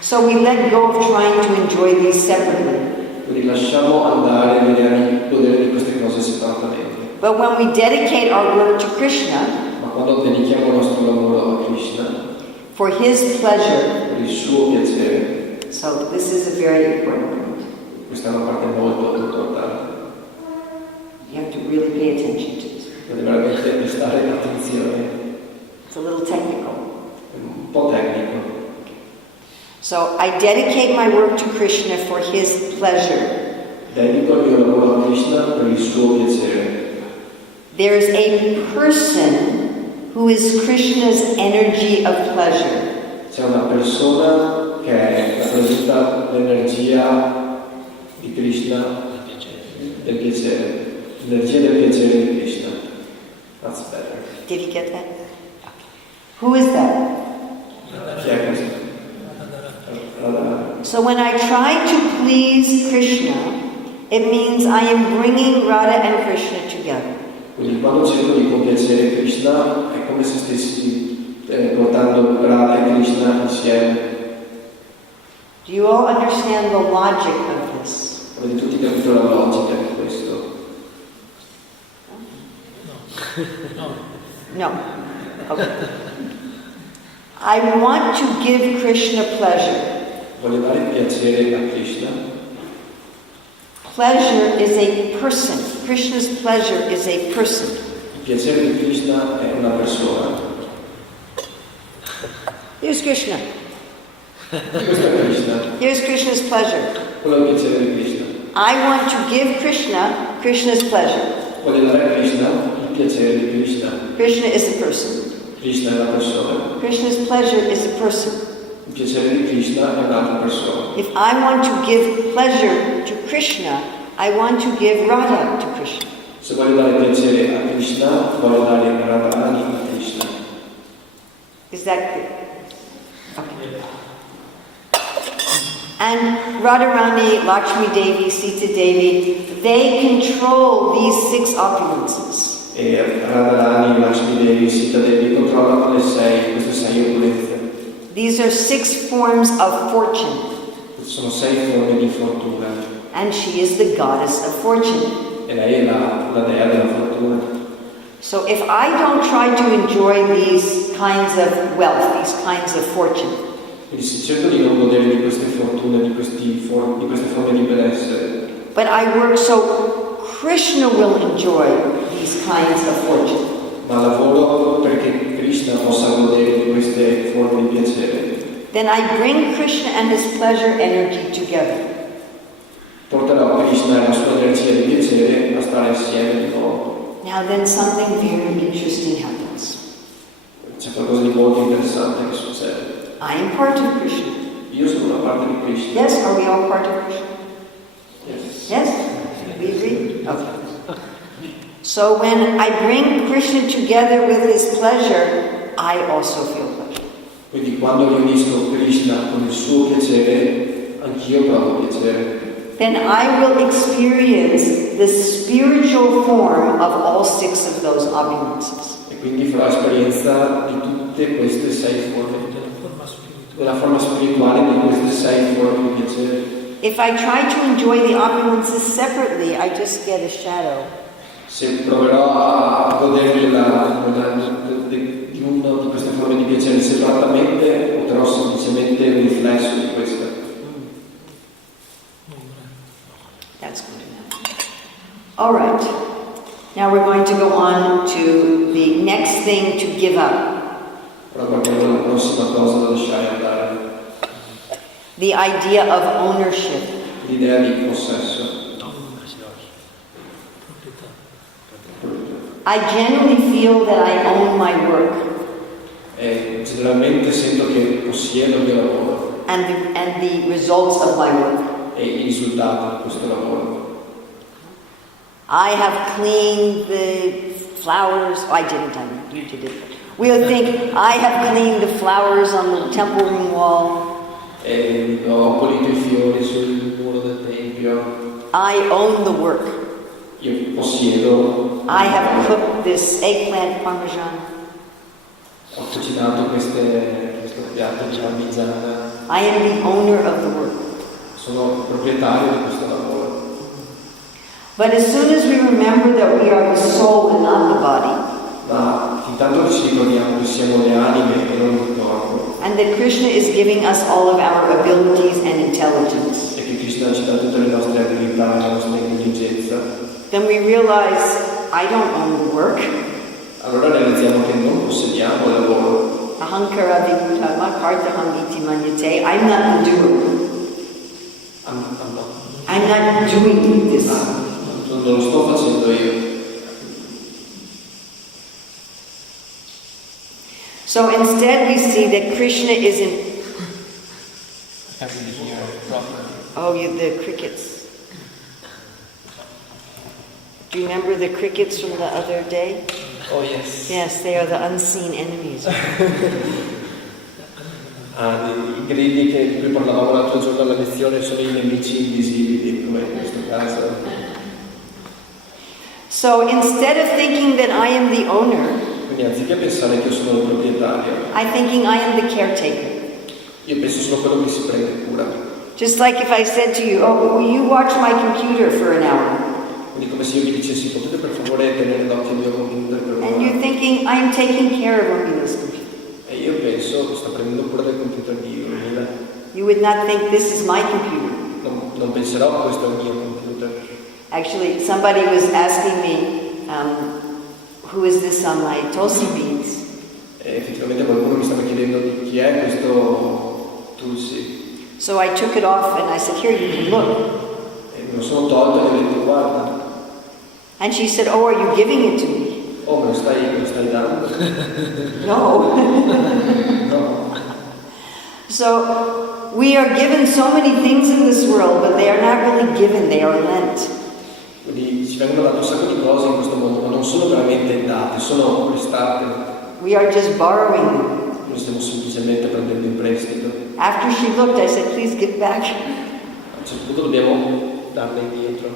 So we let go of trying to enjoy these separately. Quindi lasciamo andare l'idea di godere di queste cose separatamente. But when we dedicate our work to Krishna, Ma quando dedichiamo il nostro lavoro a Krishna, for his pleasure, per il suo piacere, so this is a very important point. questa è una parte molto importante. You have to really pay attention to this. Deve veramente prestare attenzione. It's a little technical. È un po' tecnico. So I dedicate my work to Krishna for his pleasure. Dedico il mio lavoro a Krishna per il suo piacere. There is a person who is Krishna's energy of pleasure. C'è una persona che rappresenta l'energia di Krishna, del piacere. L'energia del piacere di Krishna. That's better. Did you get that? Who is that? Chi è questo? So when I try to please Krishna, it means I am bringing Radha and Krishna together. Quindi quando cerco di compiacere Krishna è come se stessi portando Radha e Krishna insieme. Do you all understand the logic of this? Avete tutti capito la logica di questo? No. Okay. I want to give Krishna pleasure. Voglio dare piacere a Krishna. pleasure is a person. Krishna's pleasure is a person. Il piacere di Krishna è una persona. Here's Krishna. Questo è Krishna. Here's Krishna's pleasure. Quello è il piacere di Krishna. I want to give Krishna Krishna's pleasure. Voglio dare a Krishna il piacere di Krishna. Krishna is a person. Krishna è una persona. Krishna's pleasure is a person. Il piacere di Krishna è un'altra persona. If I want to give pleasure to Krishna, I want to give Radha to Krishna. Se voglio dare piacere a Krishna, voglio dare Radharani a Krishna. Is that clear? Okay. And Radharani, Lakshmi Devi, Sita Devi, they control these 6 opulences. E Radharani, Lakshmi Devi, Sita Devi controllano queste 6 opulenze. These are 6 forms of fortune. Sono 6 forme di fortuna. And she is the goddess of fortune. E lei è la dea della fortuna. So if I don't try to enjoy these kinds of wealth, these kinds of fortune, Quindi se cerco di non godere di queste fortune, di queste forme di benessere, but I work so Krishna will enjoy these kinds of fortune, ma lavoro perché Krishna possa godere di queste forme di piacere, then I bring Krishna and his pleasure energy together. porterò Krishna e la sua energia di piacere a stare insieme di nuovo. Now then something very interesting happens. C'è qualcosa di molto interessante che succede. I am part of Krishna. Io sono una parte di Krishna. Yes, are we all part of Krishna? Yes. Yes? We agree? Okay. So when I bring Krishna together with his pleasure, I also feel pleasure. Quindi quando riunisco Krishna con il suo piacere, anch'io provo piacere. Then I will experience the spiritual form of all 6 of those opulences. E quindi farò esperienza di tutte queste 6 forme, della forma spirituale di queste 6 forme di piacere. If I try to enjoy the opulences separately, I just get a shadow. Se proverò a godere di una di queste forme di piacere separatamente, otterrò semplicemente un riflesso di questa. That's good enough. All right. Now we're going to go on to the next thing to give up. Ora guardiamo la prossima cosa da lasciare andare. The idea of ownership. L'idea di possesso. I generally feel that I own my work. E generalmente sento che possiedo il mio lavoro. And the results of my work. E i risultati di questo lavoro. I have cleaned the flowers. Oh, I didn't. You did it. We'll think I have cleaned the flowers on the temple room wall. E ho pulito i fiori sul muro del tempio. I own the work. Io possiedo. I have cooked this eggplant parmesan. Ho cucinato questo piatto di parmigiana. I am the owner of the work. Sono proprietario di questo lavoro. But as soon as we remember that we are the soul and not the body, Ma intanto che ci ricordiamo che siamo le anime e non il corpo, and that Krishna is giving us all of our abilities and intelligence, e che Krishna ci dà tutte le nostre abilità e la nostra intelligenza, then we realize I don't own the work. allora realizziamo che non possediamo il lavoro. Ahankara vibhutama kartaham iti manyate. I'm not the doer. I'm not doing this. Non lo sto facendo io. So instead we see that Krishna is in... Oh, the crickets. Do you remember the crickets from the other day? Oh yes. Yes, they are the unseen enemies. I grilli di cui parlavamo l'altro giorno alla lezione sono i nemici invisibili, come in questo caso. So instead of thinking that I am the owner, Quindi anziché pensare che io sono il proprietario, I'm thinking I am the caretaker. io penso solo a quello che si prende cura. Just like if I said to you, oh, will you watch my computer for an hour? Quindi come se io vi dicessi, potete per favore tenere d'occhio il mio computer per And un'ora? you're thinking, I'm taking care of Urmila's computer. E io penso che sta prendendo cura del computer di Urmila. You would not think this is my computer. Non penserò che questo è il mio computer. Actually, somebody was asking me, who is this on my tulsi beads? E effettivamente qualcuno mi stava chiedendo di chi è questo Tulsi. So I took it off and I said, here, you can look. E me lo sono tolto e gli ho detto, guarda. And she said, oh, are you giving it to me? Oh, me lo stai dando? No. No. So we are given so many things in this world, but they are not really given, they are lent. Quindi ci vengono date un sacco di cose in questo mondo, ma non sono veramente date, sono prestate. We are just borrowing them. Noi stiamo semplicemente prendendo in prestito. After she looked, I said, please give back. A un certo punto dobbiamo darle indietro.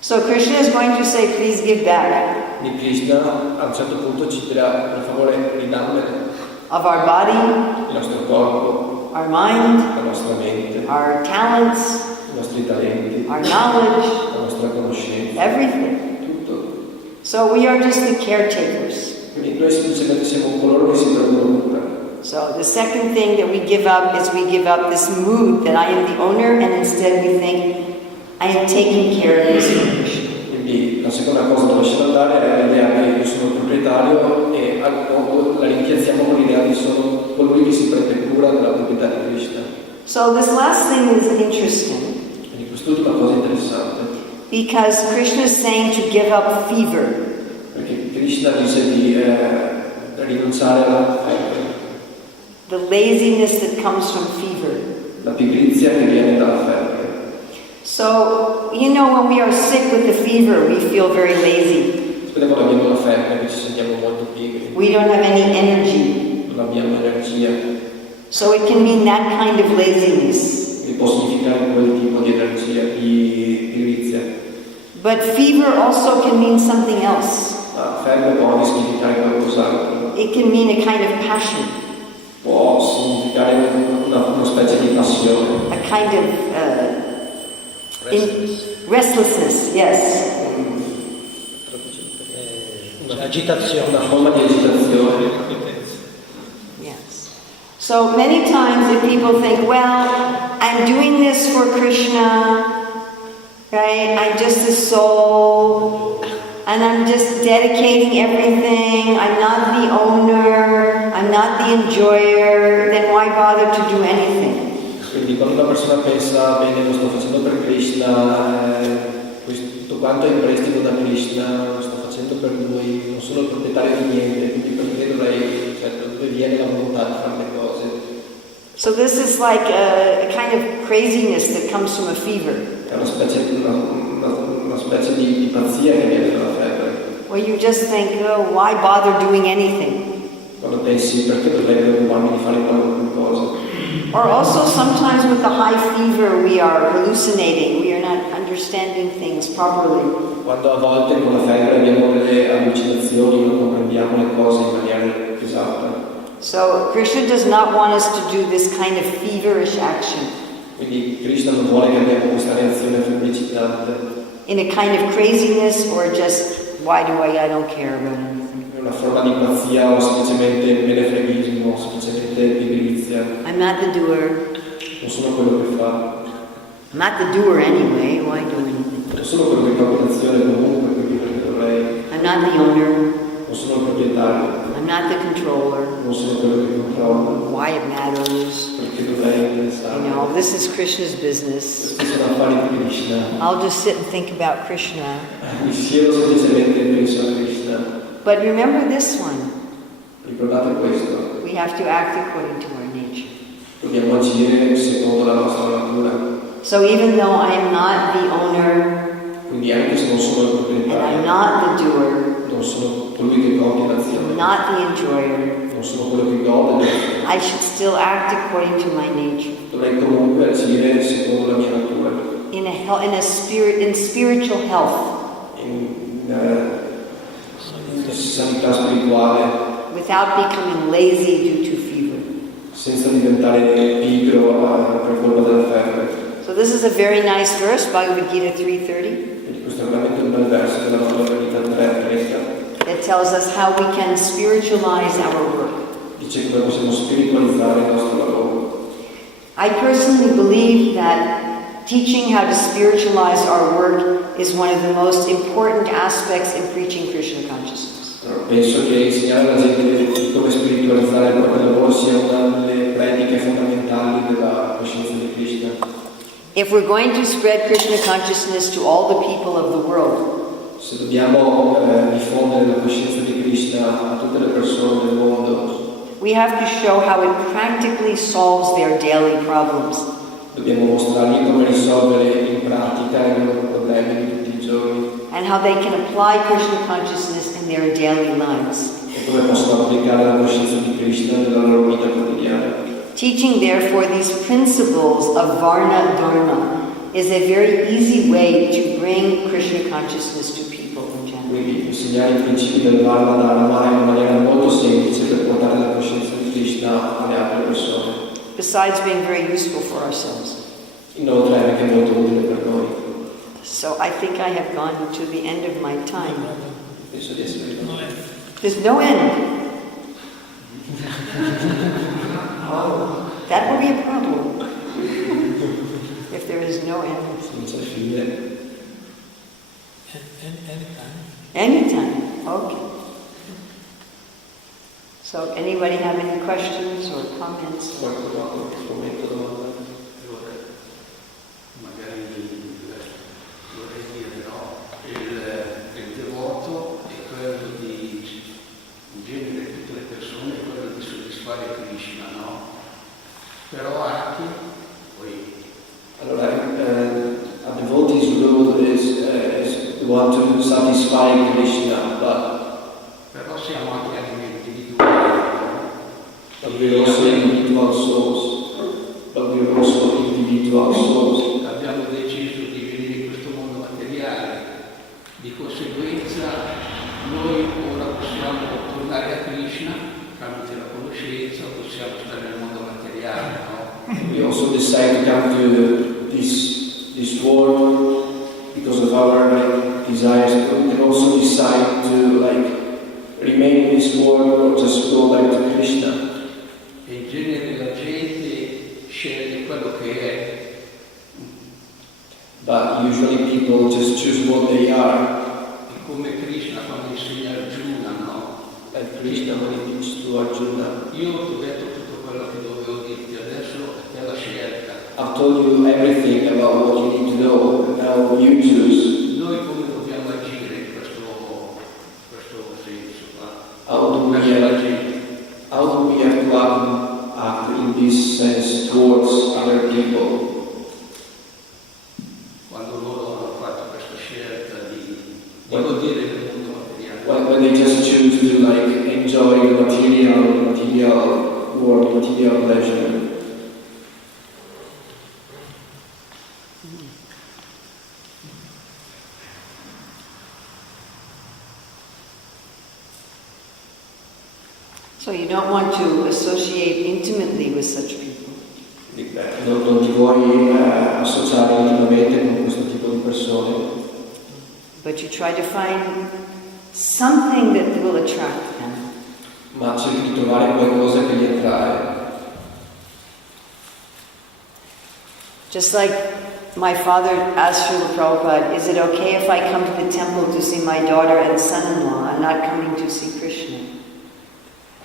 So Krishna is going to say, please give back. Quindi Krishna a un certo punto ci dirà, per favore, ridammene Of our body, il nostro corpo, our mind, la nostra mente, our talents, i nostri talenti, our knowledge, la nostra conoscenza, everything. tutto. So we are just the caretakers. Quindi noi semplicemente siamo coloro che si prendono cura. So the second thing that we give up is we give up this mood that I am the owner, and instead we think, I am taking care of this foundation. Quindi la seconda cosa da lasciare andare è l'idea che io sono il proprietario e la rimpiazziamo con l'idea di sono colui che si prende cura della proprietà di Krishna. So this last thing is interesting Quindi quest'ultima cosa interessante, because Krishna is saying to give up fever. perché Krishna dice di rinunciare alla febbre, The laziness that comes from fever. la pigrizia che viene dalla febbre. So, you know, when we are sick with the fever, we feel very lazy. Sapete quando abbiamo la febbre che ci sentiamo molto pigri, We don't have any energy. non abbiamo energia, So it can mean that kind of laziness. quindi può significare quel tipo di energia, di pigrizia. But fever also can mean something else. La febbre può anche significare qualcos'altro, It can mean a kind of passion, può significare una specie di passione, a kind of restlessness, yes. Agitazione. una forma di agitazione. Yes. So many times if people think, well, I'm doing this for Krishna, right? I'm just a soul, and I'm just dedicating everything. I'm not the owner, I'm not the enjoyer, then why bother to do anything? Quindi quando una persona pensa, bene, lo sto facendo per Krishna, tutto quanto è in prestito da Krishna, lo sto facendo per lui, non sono il proprietario di niente, quindi perché dovrei, cioè, da dove viene la volontà di fare le cose? So this is like a kind of craziness that comes from a fever, È una specie di pazzia che viene dalla febbre. where you just think, oh, why bother doing anything? Quando pensi, perché dovrei preoccuparmi di fare qualunque cosa? Or also sometimes with the high fever we are hallucinating, we are not understanding things properly. Quando a volte con la febbre abbiamo delle allucinazioni, non comprendiamo le cose in maniera esatta. So Krishna does not want us to do this kind of feverish action Quindi Krishna non vuole che abbiamo questa reazione febbricitante, in a kind of craziness or just, why do I don't care about anything. una forma di pazzia o semplicemente menefreghismo, semplicemente pigrizia. I'm not the doer. Non sono quello che fa, I'm not the doer anyway, why do anything? non sono quello che fa l'azione comunque, quindi perché dovrei, I'm not the owner. non sono il proprietario, I'm not the controller. non sono quello che controlla, Why it matters. perché dovrei You interessare. know, this is Krishna's business. Questi sono affari di Krishna. I'll just sit and think about Krishna. Mi siedo semplicemente e penso a Krishna. But remember this one. Ricordate questo, We have to act according to our nature. dobbiamo agire secondo la nostra natura. So even though I am not the owner Quindi anche se non sono il and I'm proprietario, not the doer, non sono colui che compie I'm l'azione, not the enjoyer, non sono quello che gode, I should still act according to my nature. dovrei comunque agire secondo la mia natura, In spiritual health, in sanità spirituale, without becoming lazy due to fever. senza diventare pigro per colpa della febbre. So this is a very nice verse, Bhagavad-gita 3:30, Quindi questo è veramente un bel verso della Bhagavad-gita 3:30. that tells us how we can spiritualize our work. Dice come possiamo spiritualizzare il nostro lavoro. I personally believe that teaching how to spiritualize our work is one of the most important aspects in preaching Krishna consciousness. Penso che insegnare alla gente di come spiritualizzare il proprio lavoro sia una delle pratiche fondamentali della coscienza di Krishna. If we're going to spread Krishna consciousness to all the people of the world, se dobbiamo diffondere la coscienza di Krishna a tutte le persone del mondo, we have to show how it practically solves their daily problems. Dobbiamo mostrargli come risolvere in pratica i loro problemi di tutti i giorni. And how they can apply Krishna consciousness in their daily lives. E come possono applicare la coscienza di Krishna nella loro vita quotidiana. Teaching, therefore, these principles of Varna Dharma is a very easy way to bring Krishna consciousness to people in general. Quindi insegnare i principi del Varna Dharma è una maniera molto semplice per portare la coscienza di Krishna alle altre persone. Besides being very useful for ourselves. Inoltre è anche molto utile per noi. So I think I have gone to the end of my time. Penso di essere There's no end. Oh, that will be a problem if there is no end. senza fine. Anytime. Okay. So, anybody have any questions or comments? Qualcuno ha qualche commento, domanda? Magari vorrei dire no, il devoto è quello di, in genere tutte le persone, è quello di soddisfare Krishna, no? Però anche, poi... Allora, a devotee's rule is want to satisfy Krishna, Però siamo anche animali individuali, but we're also individual souls. But we're also individual souls. Abbiamo deciso di venire in questo mondo materiale, di conseguenza noi ora possiamo tornare a Krishna tramite la conoscenza, possiamo stare nel mondo materiale, no? We also decide to come to this world because of our desires. We can also decide to remain in this world or just go back to Krishna. E in genere la gente sceglie quello che è. But usually people just choose what they are. È come Krishna quando insegna Arjuna, no? Like Krishna when he teaches to Arjuna. Io ti ho detto tutto quello che dovevo dirti, adesso è te la scelta. I've told you everything about what you need to know, and now you choose. Noi come dobbiamo agire in questo senso qua? How do we have to act in this sense towards other people? Quando loro hanno fatto questa scelta di godere del mondo materiale. When they just choose to enjoy the material world, material pleasure. So you don't want to associate intimately with such people. Non ti vuoi associare intimamente con questo tipo di persone, But you try to find something that will attract them. ma cerchi di trovare qualcosa che li attrae. Just like my father asked Srila Prabhupada, is it okay if I come to the temple to see my daughter and son-in-law? I'm not coming to see Krishna.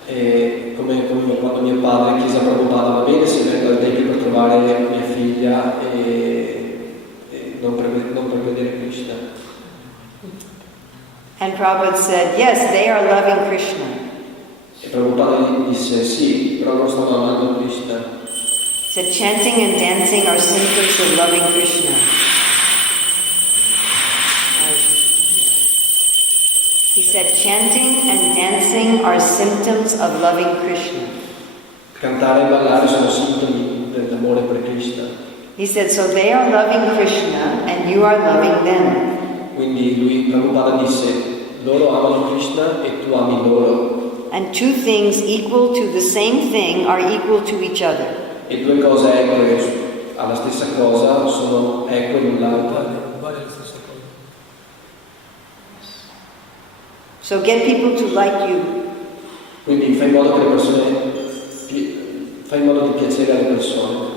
E come quando mio padre chiese a Prabhupada, va bene se vengo al tempio per trovare mia figlia e non per vedere Krishna. And Prabhupada said, yes, they are loving Krishna. E Prabhupada gli disse, sì, però non stanno amando Krishna. He said, chanting and dancing are symptoms of loving Krishna. He said, chanting and dancing are symptoms of loving Krishna. Cantare e ballare sono sintomi dell'amore per Krishna. He said, so they are loving Krishna and you are loving them. Quindi lui, Prabhupada disse, loro amano Krishna e tu ami loro. And two things equal to the same thing are equal to each other. E due cose eque alla stessa cosa sono eque l'un l'altra. So get people to like you. Quindi fai in modo che le persone, fai in modo di piacere alle persone.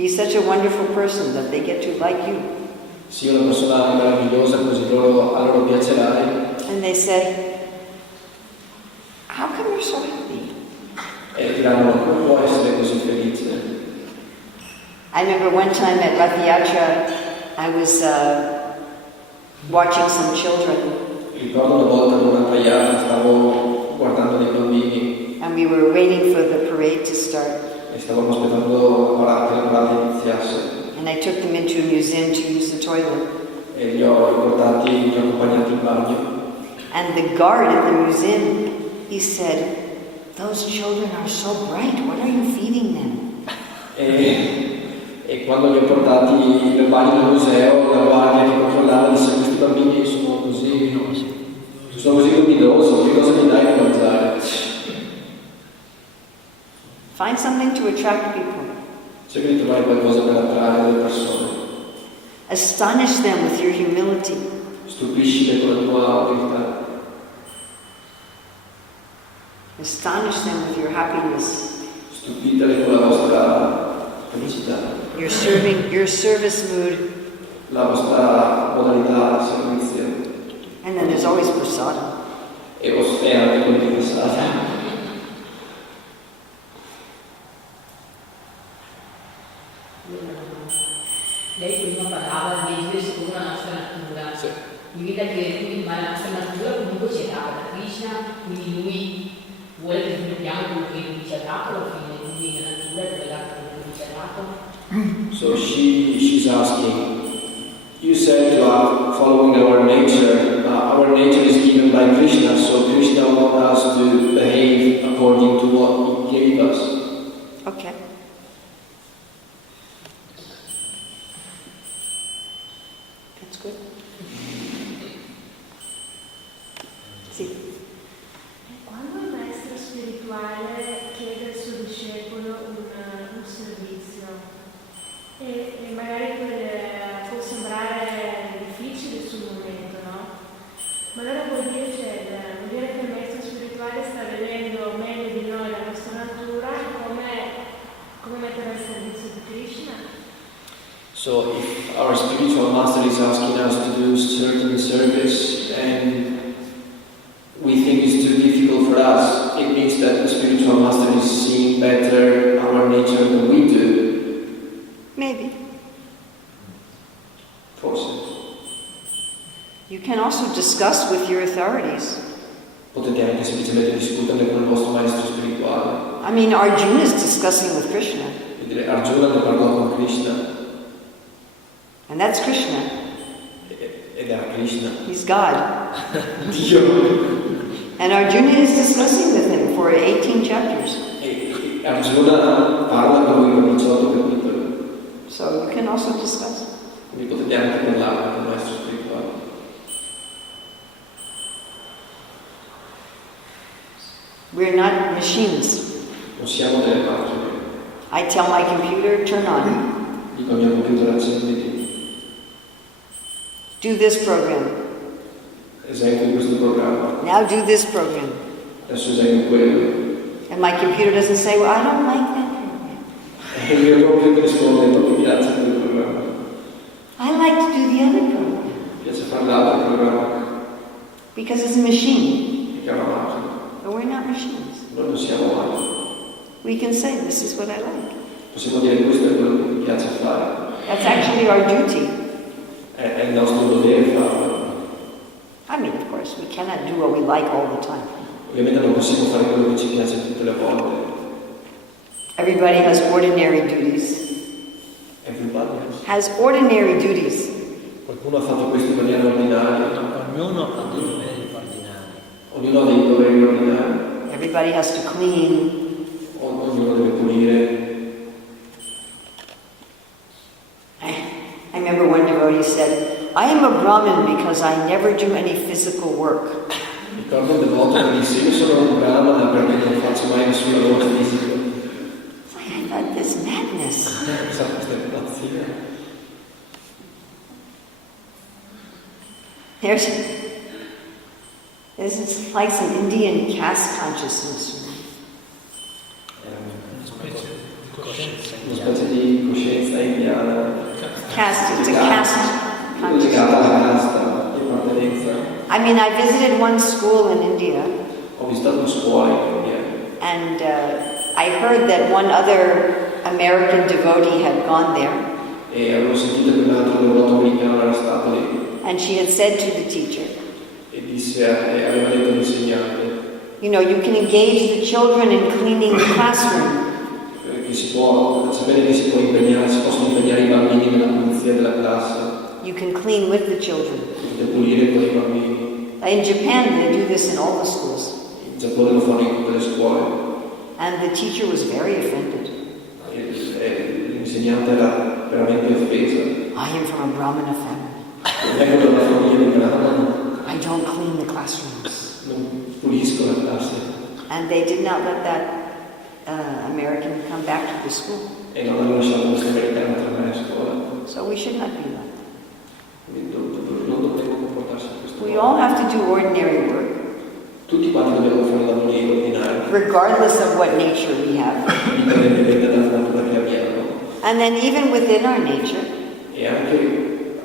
Be such a wonderful person that they get to like you. Sii una persona meravigliosa così a loro piacerai. And they say, how come you're so happy? E diranno, come può essere così felice? I remember one time at Rath Yatra, I was watching some children. Ricordo una volta con una tagliata, stavo guardando dei bambini And we were waiting for the parade to start. e stavamo aspettando che la parata iniziasse. And I took them into a museum to use the toilet. E li ho accompagnati in bagno. And the guard at the museum, he said, those children are so bright, what are you feeding them? E quando li ho portati nel bagno del museo, la guardia che controllava disse: questi bambini sono così luminosi, che cosa gli dai da mangiare? Find something to attract people. Cerca di trovare qualcosa per attrarre le persone. Astonish them with your humility. Stupiscile con la tua umiltà. Astonish them with your happiness. Stupitele con la vostra felicità. Your service mood. La vostra modalità di servizio. And then there's always prasada. E anche quello di passata. Lei prima parlava di vivere secondo la nostra natura. Sì. Mi viene da dire quindi, ma la nostra natura comunque ci è data da Krishna, quindi lui vuole che sviluppiamo quello che lui ci ha dato alla fine, quindi la natura è quella che lui ci ha dato. So she's asking, you said to us, following our nature is given by Krishna, so Krishna wants us to behave according to what he gave us. Okay. That's good. Sì. Quando il maestro spirituale chiede al suo discepolo un servizio e magari può sembrare difficile sul momento, no? Ma allora vuol dire che il maestro spirituale sta vedendo meglio di noi la nostra natura e come mettere al servizio di Krishna. So if our spiritual master is asking us to do certain service and we think it's too difficult for us, it means that the spiritual master is seeing better our nature than we do. Maybe. Forse. You can also discuss with your authorities. Potete anche semplicemente discuterne con il vostro maestro spirituale. I mean, Arjuna is discussing with Krishna. Dire, Arjuna ne parlò con Krishna. And that's Krishna. Ed era Krishna. He's God. Dio. And Arjuna is discussing with him for 18 chapters. E Arjuna parla con lui per 18 capitoli. So you can also discuss. Quindi potete anche parlare con il maestro spirituale. We're not machines. Non siamo delle macchine. I tell my computer, turn on. Dico al mio computer accenditi. Do this program. Esegui questo programma. Now do this program. Adesso esegui quello. And my computer doesn't say, well, I don't like that program. E il mio computer risponde, non mi piace quel programma. I like to do the other program. Mi piace fare l'altro programma. Because it's a machine. Perché è una macchina. But we're not machines. Noi non siamo macchine. We can say, this is what I like. Possiamo dire questo è quello che mi piace fare. That's actually our duty. È il nostro dovere farlo. I mean, of course, we cannot do what we like all the time. Ovviamente non possiamo fare quello che ci piace tutte le volte. Everybody has ordinary duties. Everybody Has ordinary duties. Qualcuno ha fatto questo in maniera ordinaria. Ognuno ha dei doveri ordinari. Ognuno ha dei doveri ordinari. Everybody has to clean. Ognuno deve pulire. I remember one devotee said, I am a Brahmin because I never do any physical work. Ricordo un devoto che disse, io sono un brahmana perché non faccio mai nessun lavoro fisico. It's like, I thought this madness. Sa questa pazzia. It's like some Indian caste consciousness. Una specie di coscienza Caste, it's a caste consciousness. Legata alla casta di appartenenza. I mean, I visited one school in India, Ho visitato una scuola in India and I heard that one other American devotee had gone there, e avevo sentito che un altro devoto americano era stato lì and she had said to the teacher, e aveva detto all'insegnante you know, you can engage the children in cleaning the classroom. che sapete che si possono impegnare i bambini nella pulizia della classe, You can clean with the children. potete pulire con i bambini. In Japan, they do this in all the schools. In Giappone lo fanno in tutte le scuole. And the teacher was very offended. L'insegnante era veramente offesa. I am from a Brahmana family. Vengo da una famiglia di brahmana, I don't clean the classrooms. non pulisco la classe. And they did not let that American come back to the school. E non hanno lasciato questo americano tornare a scuola. So we should not be like that. Quindi non dobbiamo comportarsi in questo We modo. all have to do ordinary work, Tutti quanti dobbiamo fare lavori ordinari, regardless of what nature we have. indipendentemente dalla natura che abbiamo. And then even within our nature, E anche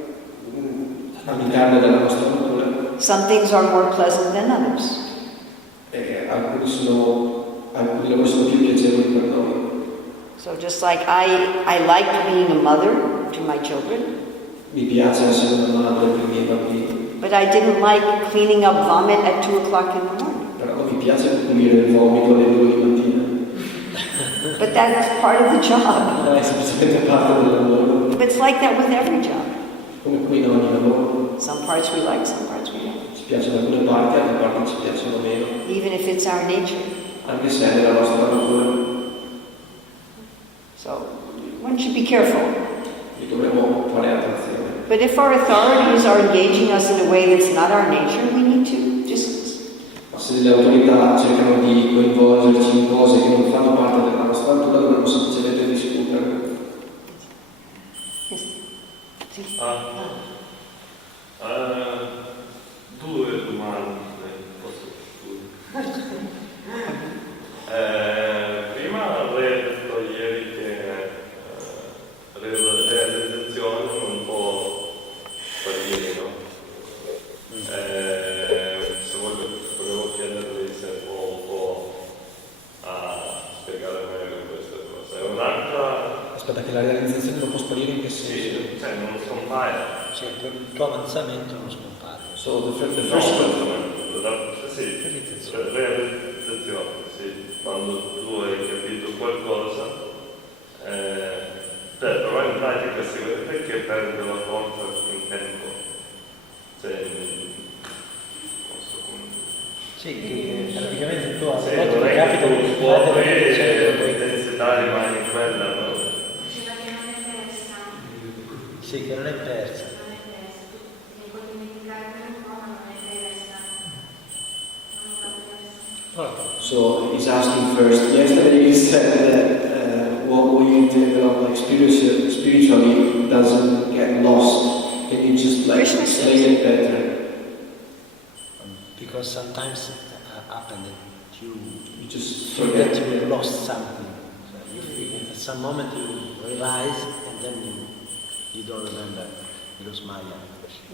all'interno della nostra natura, some things are more pleasant than others. alcuni lavori sono più piacevoli per noi. So just like I liked being a mother to my children, Mi piace essere una madre per i miei bambini, but I didn't like cleaning up vomit at 2 o'clock in the morning. però non mi piace pulire il vomito alle 2 di mattina. But that's part of the job. È semplicemente parte del lavoro, But it's like that with every job. come qui in ogni lavoro. Some parts we like, some parts we don't. Ci piacciono alcune parti, altre parti ci piacciono meno, Even if it's our nature. anche se è nella nostra natura. So one should be careful. E dovremmo fare attenzione. But if our authorities are engaging us in a way that's not our nature, we need to just Ma se le autorità cercano di coinvolgerci in cose che non fanno parte della nostra natura, dovremmo semplicemente discutere. yes. Sì. Due domande, posso prima lei ha detto ieri che la realizzazione non può sparire, no? Se volevo chiederle se può spiegare meglio questa cosa. È un'altra... Aspetta, che la realizzazione non può sparire in che senso? Sì, cioè non scompare. Cioè, il tuo avanzamento non scompare. So the first realizzazione, sì, quando tu hai capito qualcosa, però in pratica si vede perché perde la forza sul tempo. Cioè, non so come... Sì, che praticamente il tuo Sì, non è che tu scuopri e l'intensità rimane quella, no? Diceva che non è persa. Sì, che non è persa. Non è persa. Tu puoi dimenticare per un po', ma non è persa. Non va persa. So he's asking first. Yesterday you said that what we develop like spiritually doesn't get lost. Can you just like Krishna explain it better? Because sometimes it happens that you just forget forget. you lost something. So at some moment you realize and then you don't remember. You lose Maya.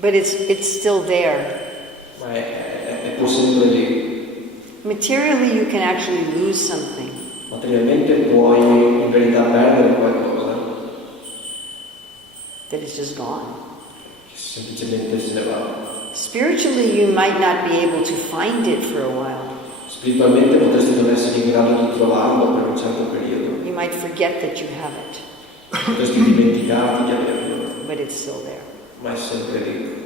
But it's still there. Ma è pur sempre lì. Materially, you can actually lose something, Materialmente puoi in verità perdere qualcosa that is just gone. che semplicemente se ne va. Spiritually, you might not be able to find it for a while. Spiritualmente potresti non essere in grado di trovarlo per un certo periodo. You might forget that you have it, Potresti dimenticarti di averlo, but it's still there. ma è sempre lì.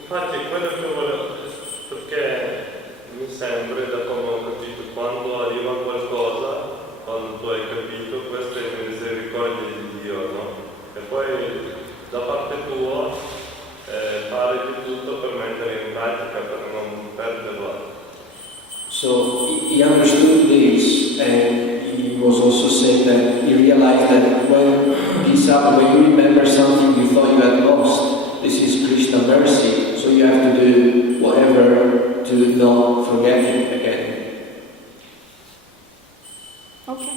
Infatti quello che volevo, perché mi sembra, da come ho capito, quando arriva qualcosa, quando tu hai capito, questa è la misericordia di Dio, no? E poi da parte tua fare di tutto per mettere in pratica, per non perderla. So he understood this, and he was also saying that he realized that when you remember something you thought you had lost, this is Krishna mercy, so you have to do whatever to not forget it again. Okay.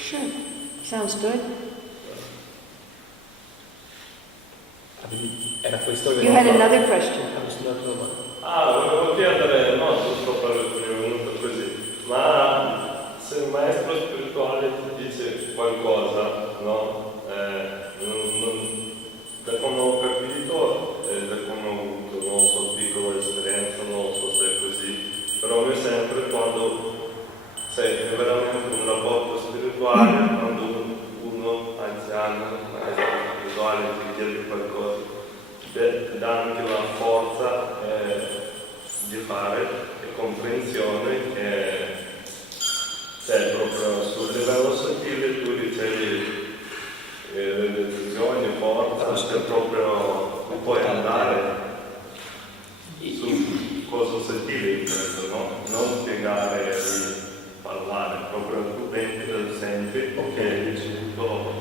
Sure. Sounds good. another question. Volevo chiedere, no, giusto per mi è venuto così, ma se il maestro spirituale ti dice qualcosa, no? Da come ho capito e da come ho avuto, non so, piccola esperienza, non so se è così, però mi sempre quando sei veramente un rapporto spirituale, quando uno anziano, maestro spirituale ti chiede qualcosa, ti dà anche la forza di fare e comprensione che sei proprio sul livello sottile, tu ricevi le decisioni, forza, c'è proprio tu puoi andare su cosa sottile intendo, no? Non spiegare e parlare, proprio tu dentro senti, ok, tutto.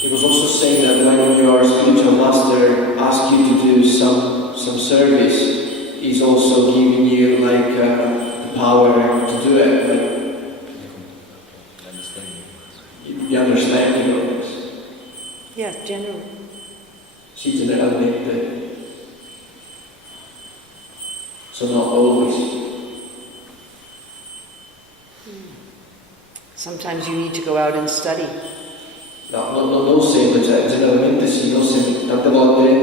He was also saying that when your spiritual master asks you to do some service, he's also giving you like the power to do it. Like, you understand it? Yeah, generally. Sì, generalmente. So not always. Sometimes you need to go out and study. No, non sempre, cioè generalmente sì, non sempre.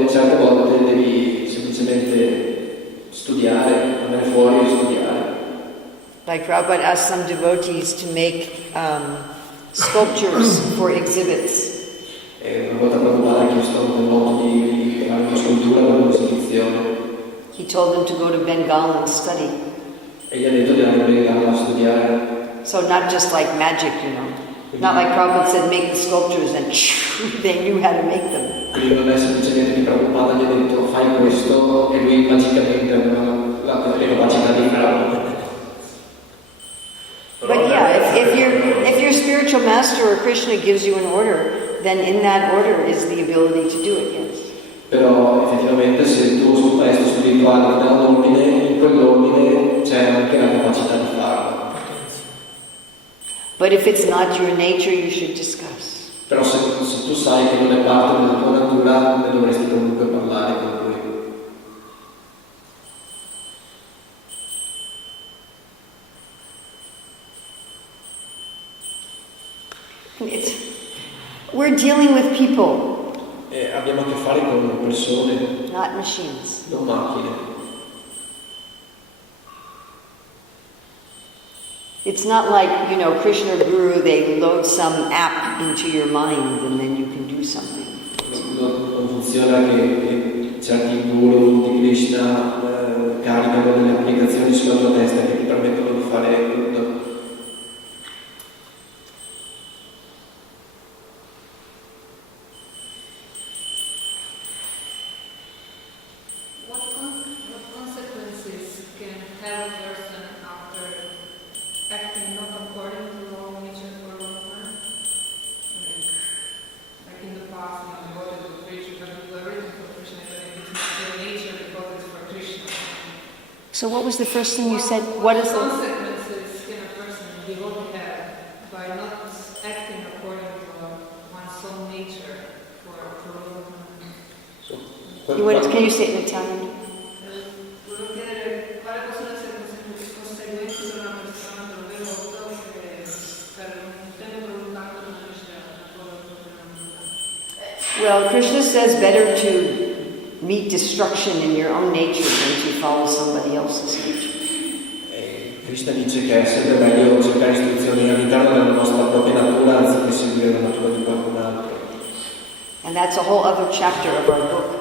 Certe volte devi semplicemente studiare, andare fuori e studiare. Like Prabhupada asked some devotees to make sculptures for exhibits. E una volta Prabhupada ha chiesto a un devoto di creare una scultura per un'esibizione. He told them to go to Bengal and study. E gli ha detto di andare in Bengala a studiare. So not just like magic, you know. Not like Prabhupada said, make the sculptures, and they knew how to make them. Quindi non è semplicemente che Prabhupada gli ha detto fai questo e lui magicamente aveva le capacità di farlo. But yeah, if your spiritual master or Krishna gives you an order, then in that order is the ability to do it, yes. Però effettivamente se il tuo maestro spirituale ti dà un ordine, in quell'ordine c'è anche la capacità di farlo. But if it's not your nature, you should discuss. Però se tu sai che non è parte della tua natura, ne dovresti comunque parlare con lui. We're dealing with people. Abbiamo a che fare con persone, not machines. non macchine. It's not like, Krishna or Guru, they load some app into your mind and then you can do something. Non funziona che certi guru di Krishna caricano delle applicazioni sulla tua testa che ti permettono di fare tutto. So what was the first thing you said? What is the consequences can a person devotee have by not acting according to one's own nature for Can you say it in Italian? Volevo chiedere quali possono essere conseguenze per una persona devota che per un tempo prolungato non riesce a Well, Krishna says better to meet destruction in your own nature than to follow somebody else's nature. Krishna dice che è sempre meglio cercare istruzioni all'interno della nostra propria natura anziché seguire la natura di qualcun altro. And that's a whole other chapter of our book.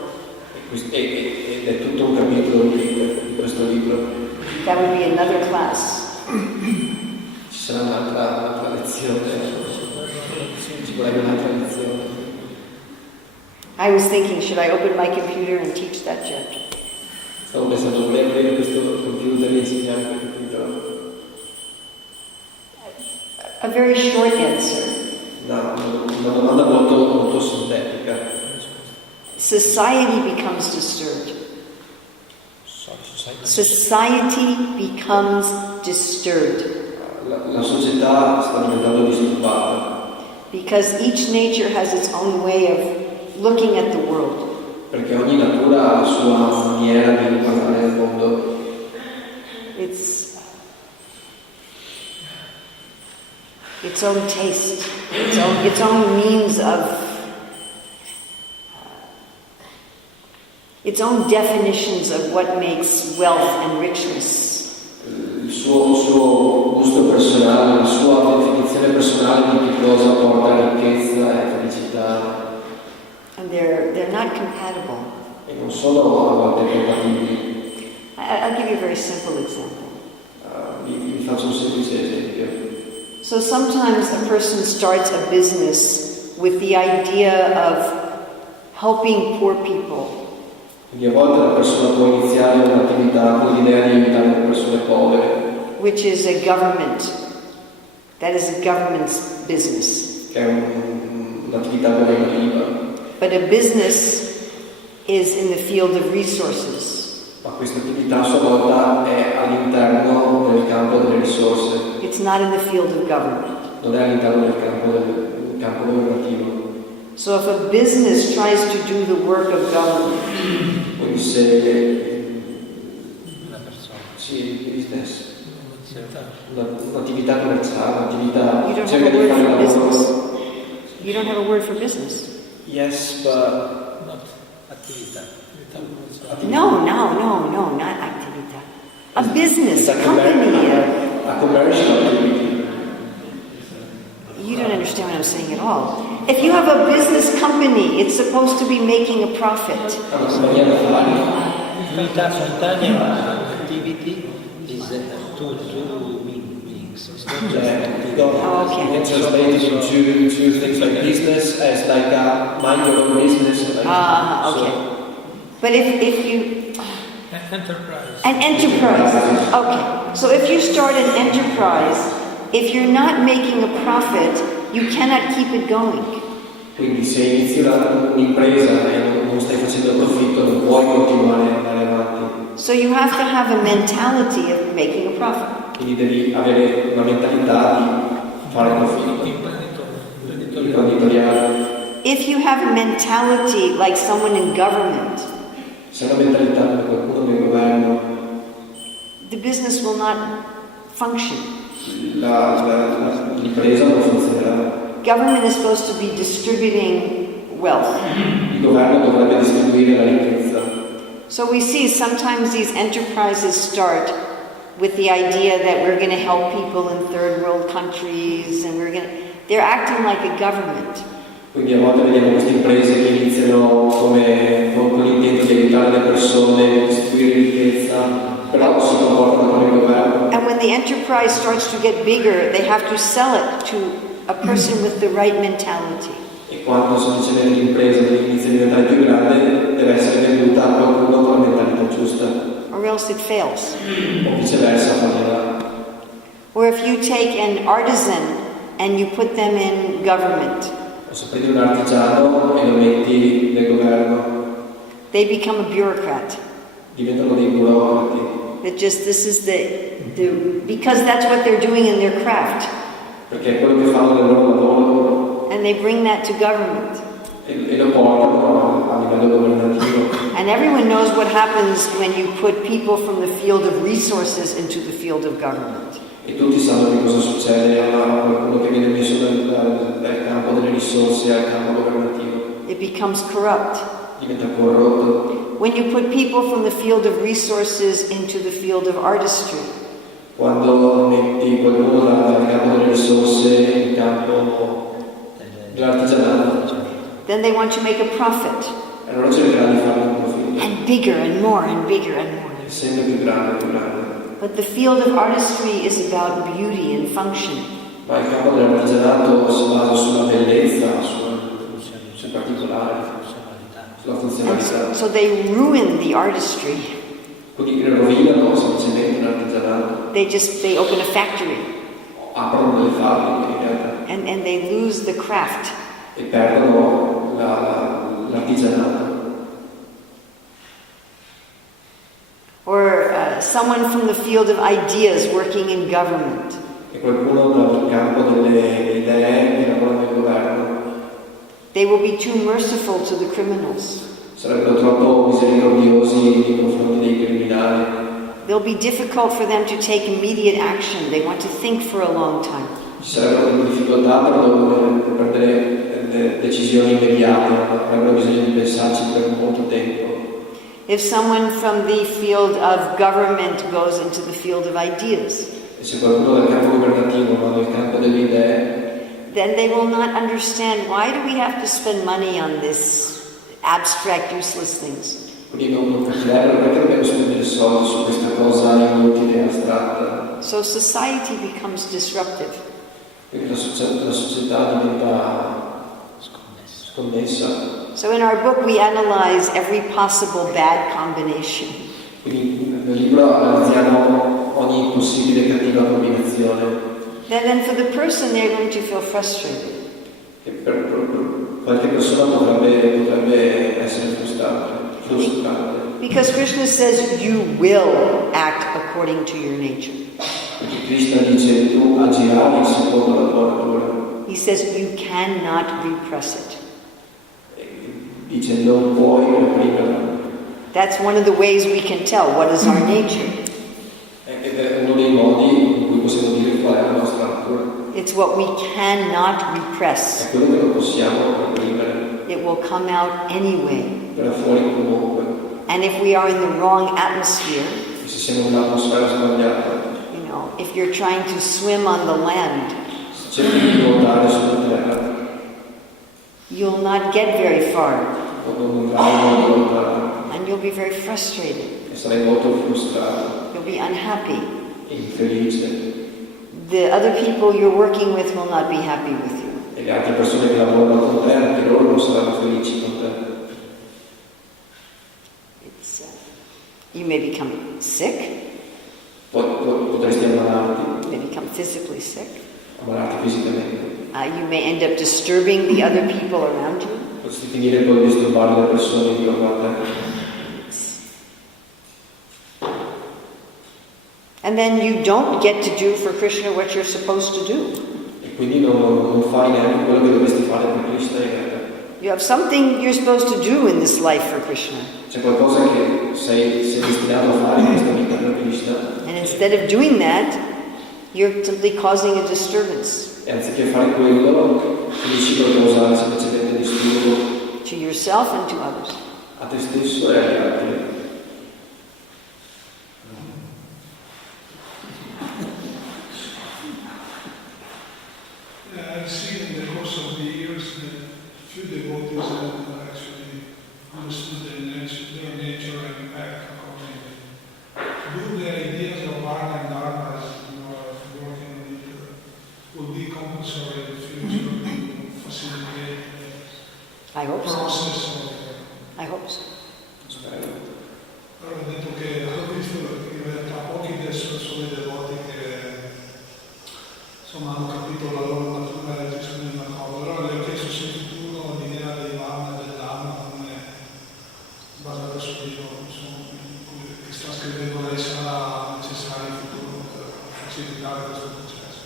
Ed è tutto un capitolo di questo libro. That would be another class. Ci sarà un'altra lezione, ci vorrebbe un'altra lezione. I was thinking, should I open my computer and teach that chapter? Stavo pensando, dovrei aprire questo computer e insegnare quel capitolo. A very short answer. Una domanda molto sintetica. Society becomes disturbed. Society becomes disturbed. La società sta diventando disturbata. Because each nature has its own way of looking at the world. Perché ogni natura ha la sua maniera di guardare il mondo. Its own taste, its own means of, its own definitions of what makes wealth and richness. Il suo gusto personale, la sua definizione personale di che cosa porta ricchezza e felicità. And they're not compatible. E non sono a volte compatibili. I'll give you a very simple example. Vi faccio un semplice esempio. So sometimes a person starts a business with the idea of helping poor people. Quindi a volte la persona può iniziare un'attività con l'idea di aiutare le persone povere. Which is a government. That is a government's business. Che è un'attività governativa. But a business is in the field of resources. Ma questa attività a sua volta è all'interno del campo delle risorse. It's not in the field of government. Non è all'interno del campo governativo. So if a business tries to do the work of government, Quindi se Una persona. sì, il business, un'attività commerciale, un'attività you don't cerca have a di word fare for il business. lavoro. You don't have a word for business. Yes, but Not attività. No, not actività. A business, a company. a commercial activity. You don't understand what I'm saying at all. If you have a business company, it's supposed to be making a profit. È una compagnia d'affari. Attività spontanea, activity is two meanings. It's not just activity. Okay. Translated into things like business as like mind your own business. Okay. But if you... Enterprise. An enterprise. Okay. So if you start an enterprise, if you're not making a profit, you cannot keep it going. Quindi se inizi un'impresa e non stai facendo profitto, non puoi continuare ad andare avanti. So you have to have a mentality of making a profit. Quindi devi avere una mentalità di fare profitto. Imprenditoriale. If you have a mentality like someone in government, Se hai una mentalità come qualcuno nel governo, the business will not function. L'impresa non funzionerà. Government is supposed to be distributing wealth. Il governo dovrebbe distribuire la ricchezza. So we see sometimes these enterprises start with the idea that we're going to help people in third world countries and they're acting like a government. Quindi a volte vediamo queste imprese che iniziano con l'intento di aiutare le persone, di distribuire ricchezza, però si comportano come il governo. And when the enterprise starts to get bigger, they have to sell it to a person with the right mentality. E quando semplicemente l'impresa inizia a diventare più grande, deve essere venduta a qualcuno con la mentalità giusta. Or else it fails. O viceversa fallirà. Or if you take an artisan and you put them in government, O se prendi un artigiano e lo metti nel governo, they become a bureaucrat. diventano dei burocrati. That just this is because that's what they're doing in their craft. Perché è quello che fanno nel loro lavoro And they bring that to government. e lo portano a livello governativo. And everyone knows what happens when you put people from the field of resources into the field of government. E tutti sanno che cosa succede a qualcuno che viene messo dal campo delle risorse al campo governativo. It becomes corrupt. Diventa corrotto. When you put people from the field of resources into the field of artistry, Quando metti qualcuno dal campo delle risorse in campo dell'artigianato, then they want to make a profit. allora cercheranno di fare un profitto. And bigger and more and bigger and more. Sempre più grande, più grande. But the field of artistry is about beauty and function. Ma il campo dell'artigianato si basa sulla bellezza, sul particolare, sulla funzionalità. So they ruin the artistry. Quindi rovinano semplicemente l'artigianato. They open a factory Aprono delle fabbriche in realtà and they lose the craft. e perdono l'artigianato. Or someone from the field of ideas working in government. E qualcuno dal campo delle idee che lavora nel governo They will be too merciful to the criminals. sarebbero troppo misericordiosi nei confronti dei criminali. They'll be difficult for them to take immediate action. They want to think for a long time. Ci sarebbero delle difficoltà per loro per prendere decisioni immediate, avrebbero bisogno di pensarci per molto tempo. If someone from the field of government goes into the field of ideas, E se qualcuno dal campo governativo va nel campo delle idee, then they will not understand why do we have to spend money on this abstract, useless things. quindi non capirebbero perché dobbiamo spendere soldi su questa cosa inutile e astratta. So society becomes disruptive. Quindi la società diventa scommessa. So in our book we analyze every possible bad combination. Quindi nel libro analizziamo ogni possibile cattiva combinazione. Then for the person they're going to feel frustrated. E per qualche persona potrebbe essere frustrante. Because Krishna says you will act according to your nature. Perché Krishna dice tu agirai secondo la tua natura. He says you cannot repress it. Dice non puoi reprimerla. That's one of the ways we can tell what is our nature. Ed è uno dei modi in cui possiamo dire qual è la nostra natura. It's what we cannot repress. È quello che non possiamo reprimere. It will come out anyway. Verrà fuori comunque. And if we are in the wrong atmosphere, E se siamo in un'atmosfera sbagliata, you know, if you're trying to swim on the land, se cerchi di nuotare sulla terra, you'll not get very far. non vai molto lontano. And you'll be very frustrated. E sarai molto frustrato You'll be unhappy. e infelice. The other people you're working with will not be happy with you. E le altre persone che lavorano con te, anche loro non saranno felici con te. You may become sick. Potresti ammalarti, You may become physically sick. ammalarti fisicamente. You may end up disturbing the other people around you. Potresti finire con disturbare le persone intorno a te. And then you don't get to do for Krishna what you're supposed to do. E quindi non fai neanche quello che dovresti fare per Krishna in realtà. You have something you're supposed to do in this life for Krishna. C'è qualcosa che sei destinato a fare in questa vita per Krishna. And instead of doing that, you're simply causing a disturbance. E anziché fare quello, finisci per causare semplicemente disturbo To yourself and to others. a te stesso e agli altri. I've seen in the course of the years that few devotees have actually understood their nature and act accordingly. Do the ideas of Varna and Dharma as you are working on it will be compulsory in the future to facilitate I hope the so. process of I hope so. Allora, ho detto che ho visto in realtà pochi adesso sono i devoti che insomma hanno capito la loro natura e agiscono in una cosa. Allora le ho chiesto se in futuro l'idea dei Veda e dell'anno come basata su Dio, che sta scrivendo lei sarà necessario in futuro per facilitare questo processo.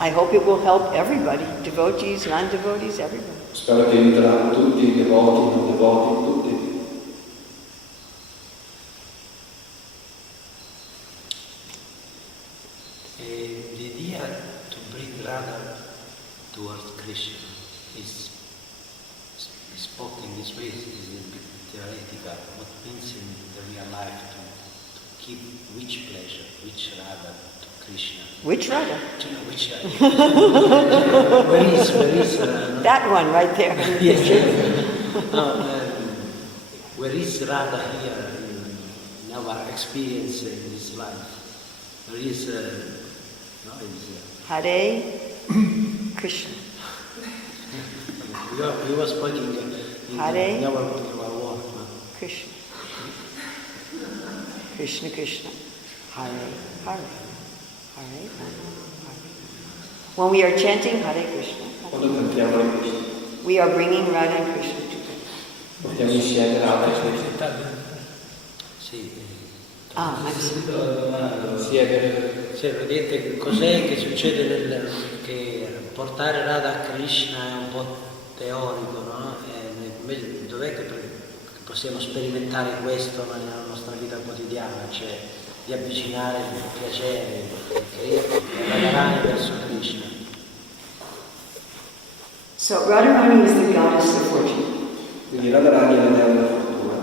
I hope it will help everybody, devotees, non-devotees, everybody. Spero che aiuterà tutti i devoti, non devoti, tutti. The idea to bring Radha towards Krishna is spoken in this way, is a bit theoretical. What means in the real life to give which pleasure, which Radha to Krishna? Which Radha? Which Radha? where is That one right there. yes. No, where is Radha here in our experience in this life? There is Hare Krishna. we were speaking in Hare our work. Krishna. Krishna Krishna. Hare Hare. Hare Hare. When we are chanting Hare Krishna, Quando cantiamo Hare Krishna, we are bringing Radha and Krishna together. portiamo insieme Radha e Krishna. Sì. I'm sorry. Sì, è vero. Sì, vedete cos'è che succede che portare Radha a Krishna è un po' teorico, no? Invece dov'è che possiamo sperimentare questo nella nostra vita quotidiana, cioè di avvicinare il piacere, il Radharani verso Krishna. So Radharani is the goddess of fortune. Quindi Radharani è la dea della fortuna.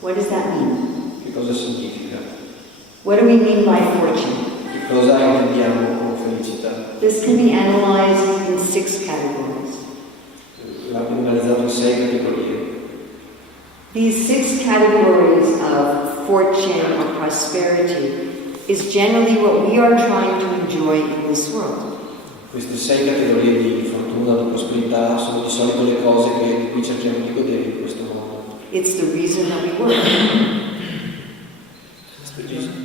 What does that mean? Che cosa significa? What do we mean by fortune? Che cosa intendiamo con felicità? This can be analyzed in 6 categories. L'abbiamo analizzato in 6 categorie. These 6 categories of fortune or prosperity is generally what we are trying to enjoy in this world. Queste 6 categorie di fortuna, di prosperità, sono di solito le cose che qui cerchiamo di godere in questo mondo. It's the reason that we work.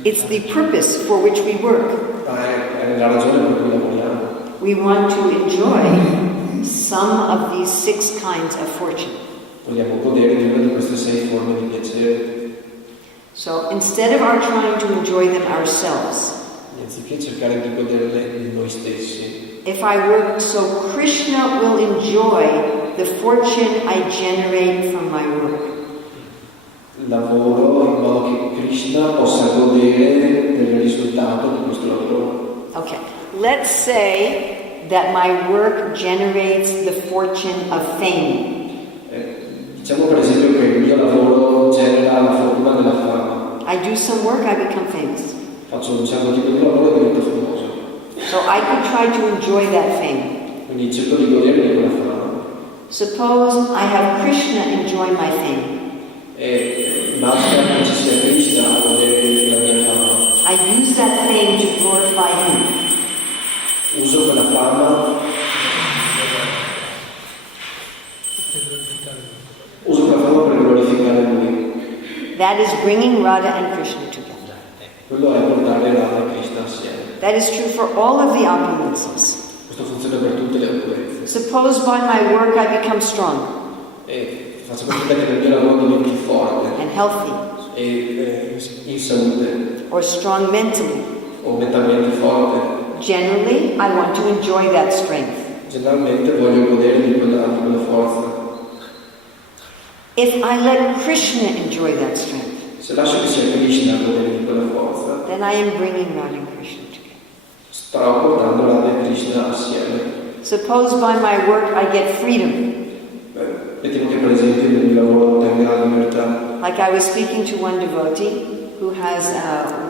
It's the purpose for which we work. È la ragione per cui lavoriamo. We want to enjoy some of these 6 kinds of fortune. Vogliamo godere di una di queste 6 forme di piacere. So instead of our trying to enjoy them ourselves, Anziché cercare di goderle noi stessi, if I work so Krishna will enjoy the fortune I generate from my work. lavoro in modo che Krishna possa godere del risultato di questo lavoro. Okay, let's say that my work generates the fortune of fame. Diciamo per esempio che il mio lavoro genera la fortuna della fama. I do some work, I become famous. Faccio un certo tipo di lavoro e divento famoso. So I could try to enjoy that fame. Quindi cerco di godere di quella fama. Suppose I have Krishna enjoy my fame. E basta che ci sia Krishna a godere della mia fama. I use that fame to glorify him. Uso quella fama per glorificare lui. That is bringing Radha and Krishna together. Quello è portare Radha e Krishna assieme. That is true for all of the opulences. Questo funziona per tutte le opulenze. Suppose by my work I become strong E faccio finta che nel mio lavoro diventi forte and healthy, e in salute or strong mentally. o mentalmente forte. Generally, I want to enjoy that strength. Generalmente voglio godere di quella forza. If I let Krishna enjoy that strength, Se lascio che sia Krishna a godere di quella forza, then I am bringing Radha and Krishna together. starò portando Radha e Krishna assieme. Suppose by my work I get freedom. Mettiamo che per esempio nel mio lavoro ottenga la libertà. Like I was speaking to one devotee who has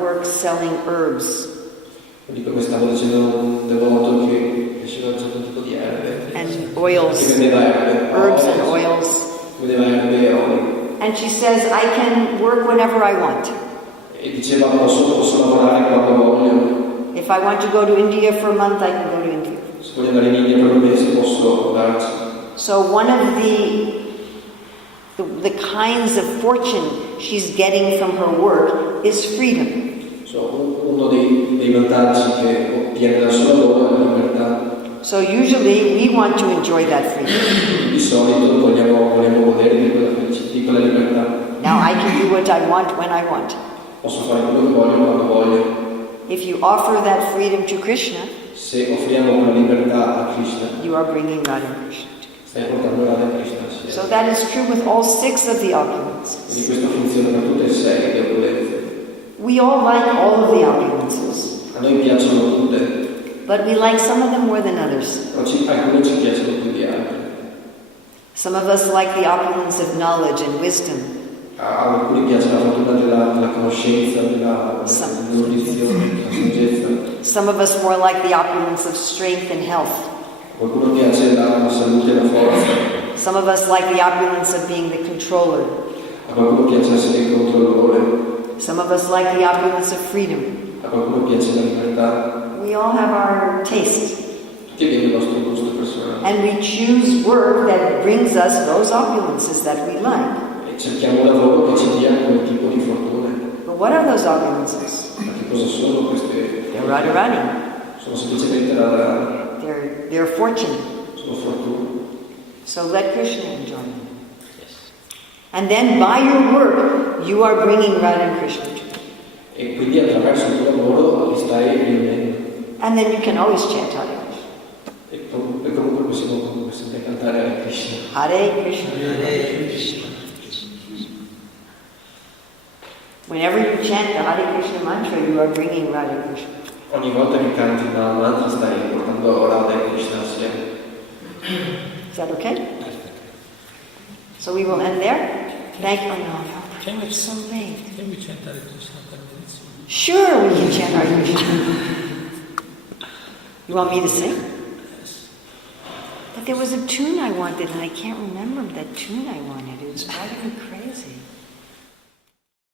work selling herbs Quindi come stavo dicendo un devoto che faceva un certo tipo di erbe. and Che oils, vendeva erbe. herbs and oils. Vedeva erbe e oli. And she says, I can work whenever I want. E diceva posso lavorare quando voglio. If I want to go to India for a month, I can go to India. Se voglio andare in India per un mese posso andarci. So one of the kinds of fortune she's getting from her work is freedom. Uno dei vantaggi che ottiene dal suo lavoro è la libertà. So usually we want to enjoy that freedom. Di solito vogliamo godere di quella libertà. Now I can do what I want when I want. Posso fare quello che voglio quando voglio. If you offer that freedom to Krishna, Se offriamo quella libertà a Krishna, you are bringing Radha and Krishna. stai portando Radha e Krishna assieme. So that is true with all 6 of the opulences. Quindi questo funziona per tutte e 6 le opulenze. We all like all of the opulences, A noi piacciono tutte, but we like some of them more than others. però alcune ci piacciono più di altre. Some of us like the opulence of knowledge and wisdom. A alcuni piace la fortuna della conoscenza, dell'erudizione, della saggezza. Some of us more like the opulence of strength and health. A qualcuno piace la salute e la forza. Some of us like the opulence of being the controller. A qualcuno piace essere il controllore. Some of us like the opulence of freedom. A qualcuno piace la libertà. We all have our taste. Tutti abbiamo il nostro gusto personale. And we choose work that brings us those opulences that we like. E cerchiamo un lavoro che ci dia quel tipo di fortuna. But what are those opulences? Ma che cosa sono queste? They're Radharani. Sono semplicemente la They're fortune. sono fortuna. So let Krishna enjoy them. And then by your work, you are bringing Radha and Krishna together. E quindi attraverso il tuo lavoro li stai riunendo. And then you can always chant Hare Krishna. E comunque possiamo sempre cantare Hare Krishna. Hare Krishna. Hare Krishna. Whenever you chant the Hare Krishna mantra, you are bringing Radha Krishna. Ogni volta che canti il mantra stai portando Radha e Krishna assieme. Is that okay? So we will end there. Thank you. Oh no, it's so late. Can we chant Hare Krishna benedizione? Sure, we can chant Hare Krishna. You want me to sing? But there was a tune I wanted, and I can't remember that tune I wanted. It was driving me crazy.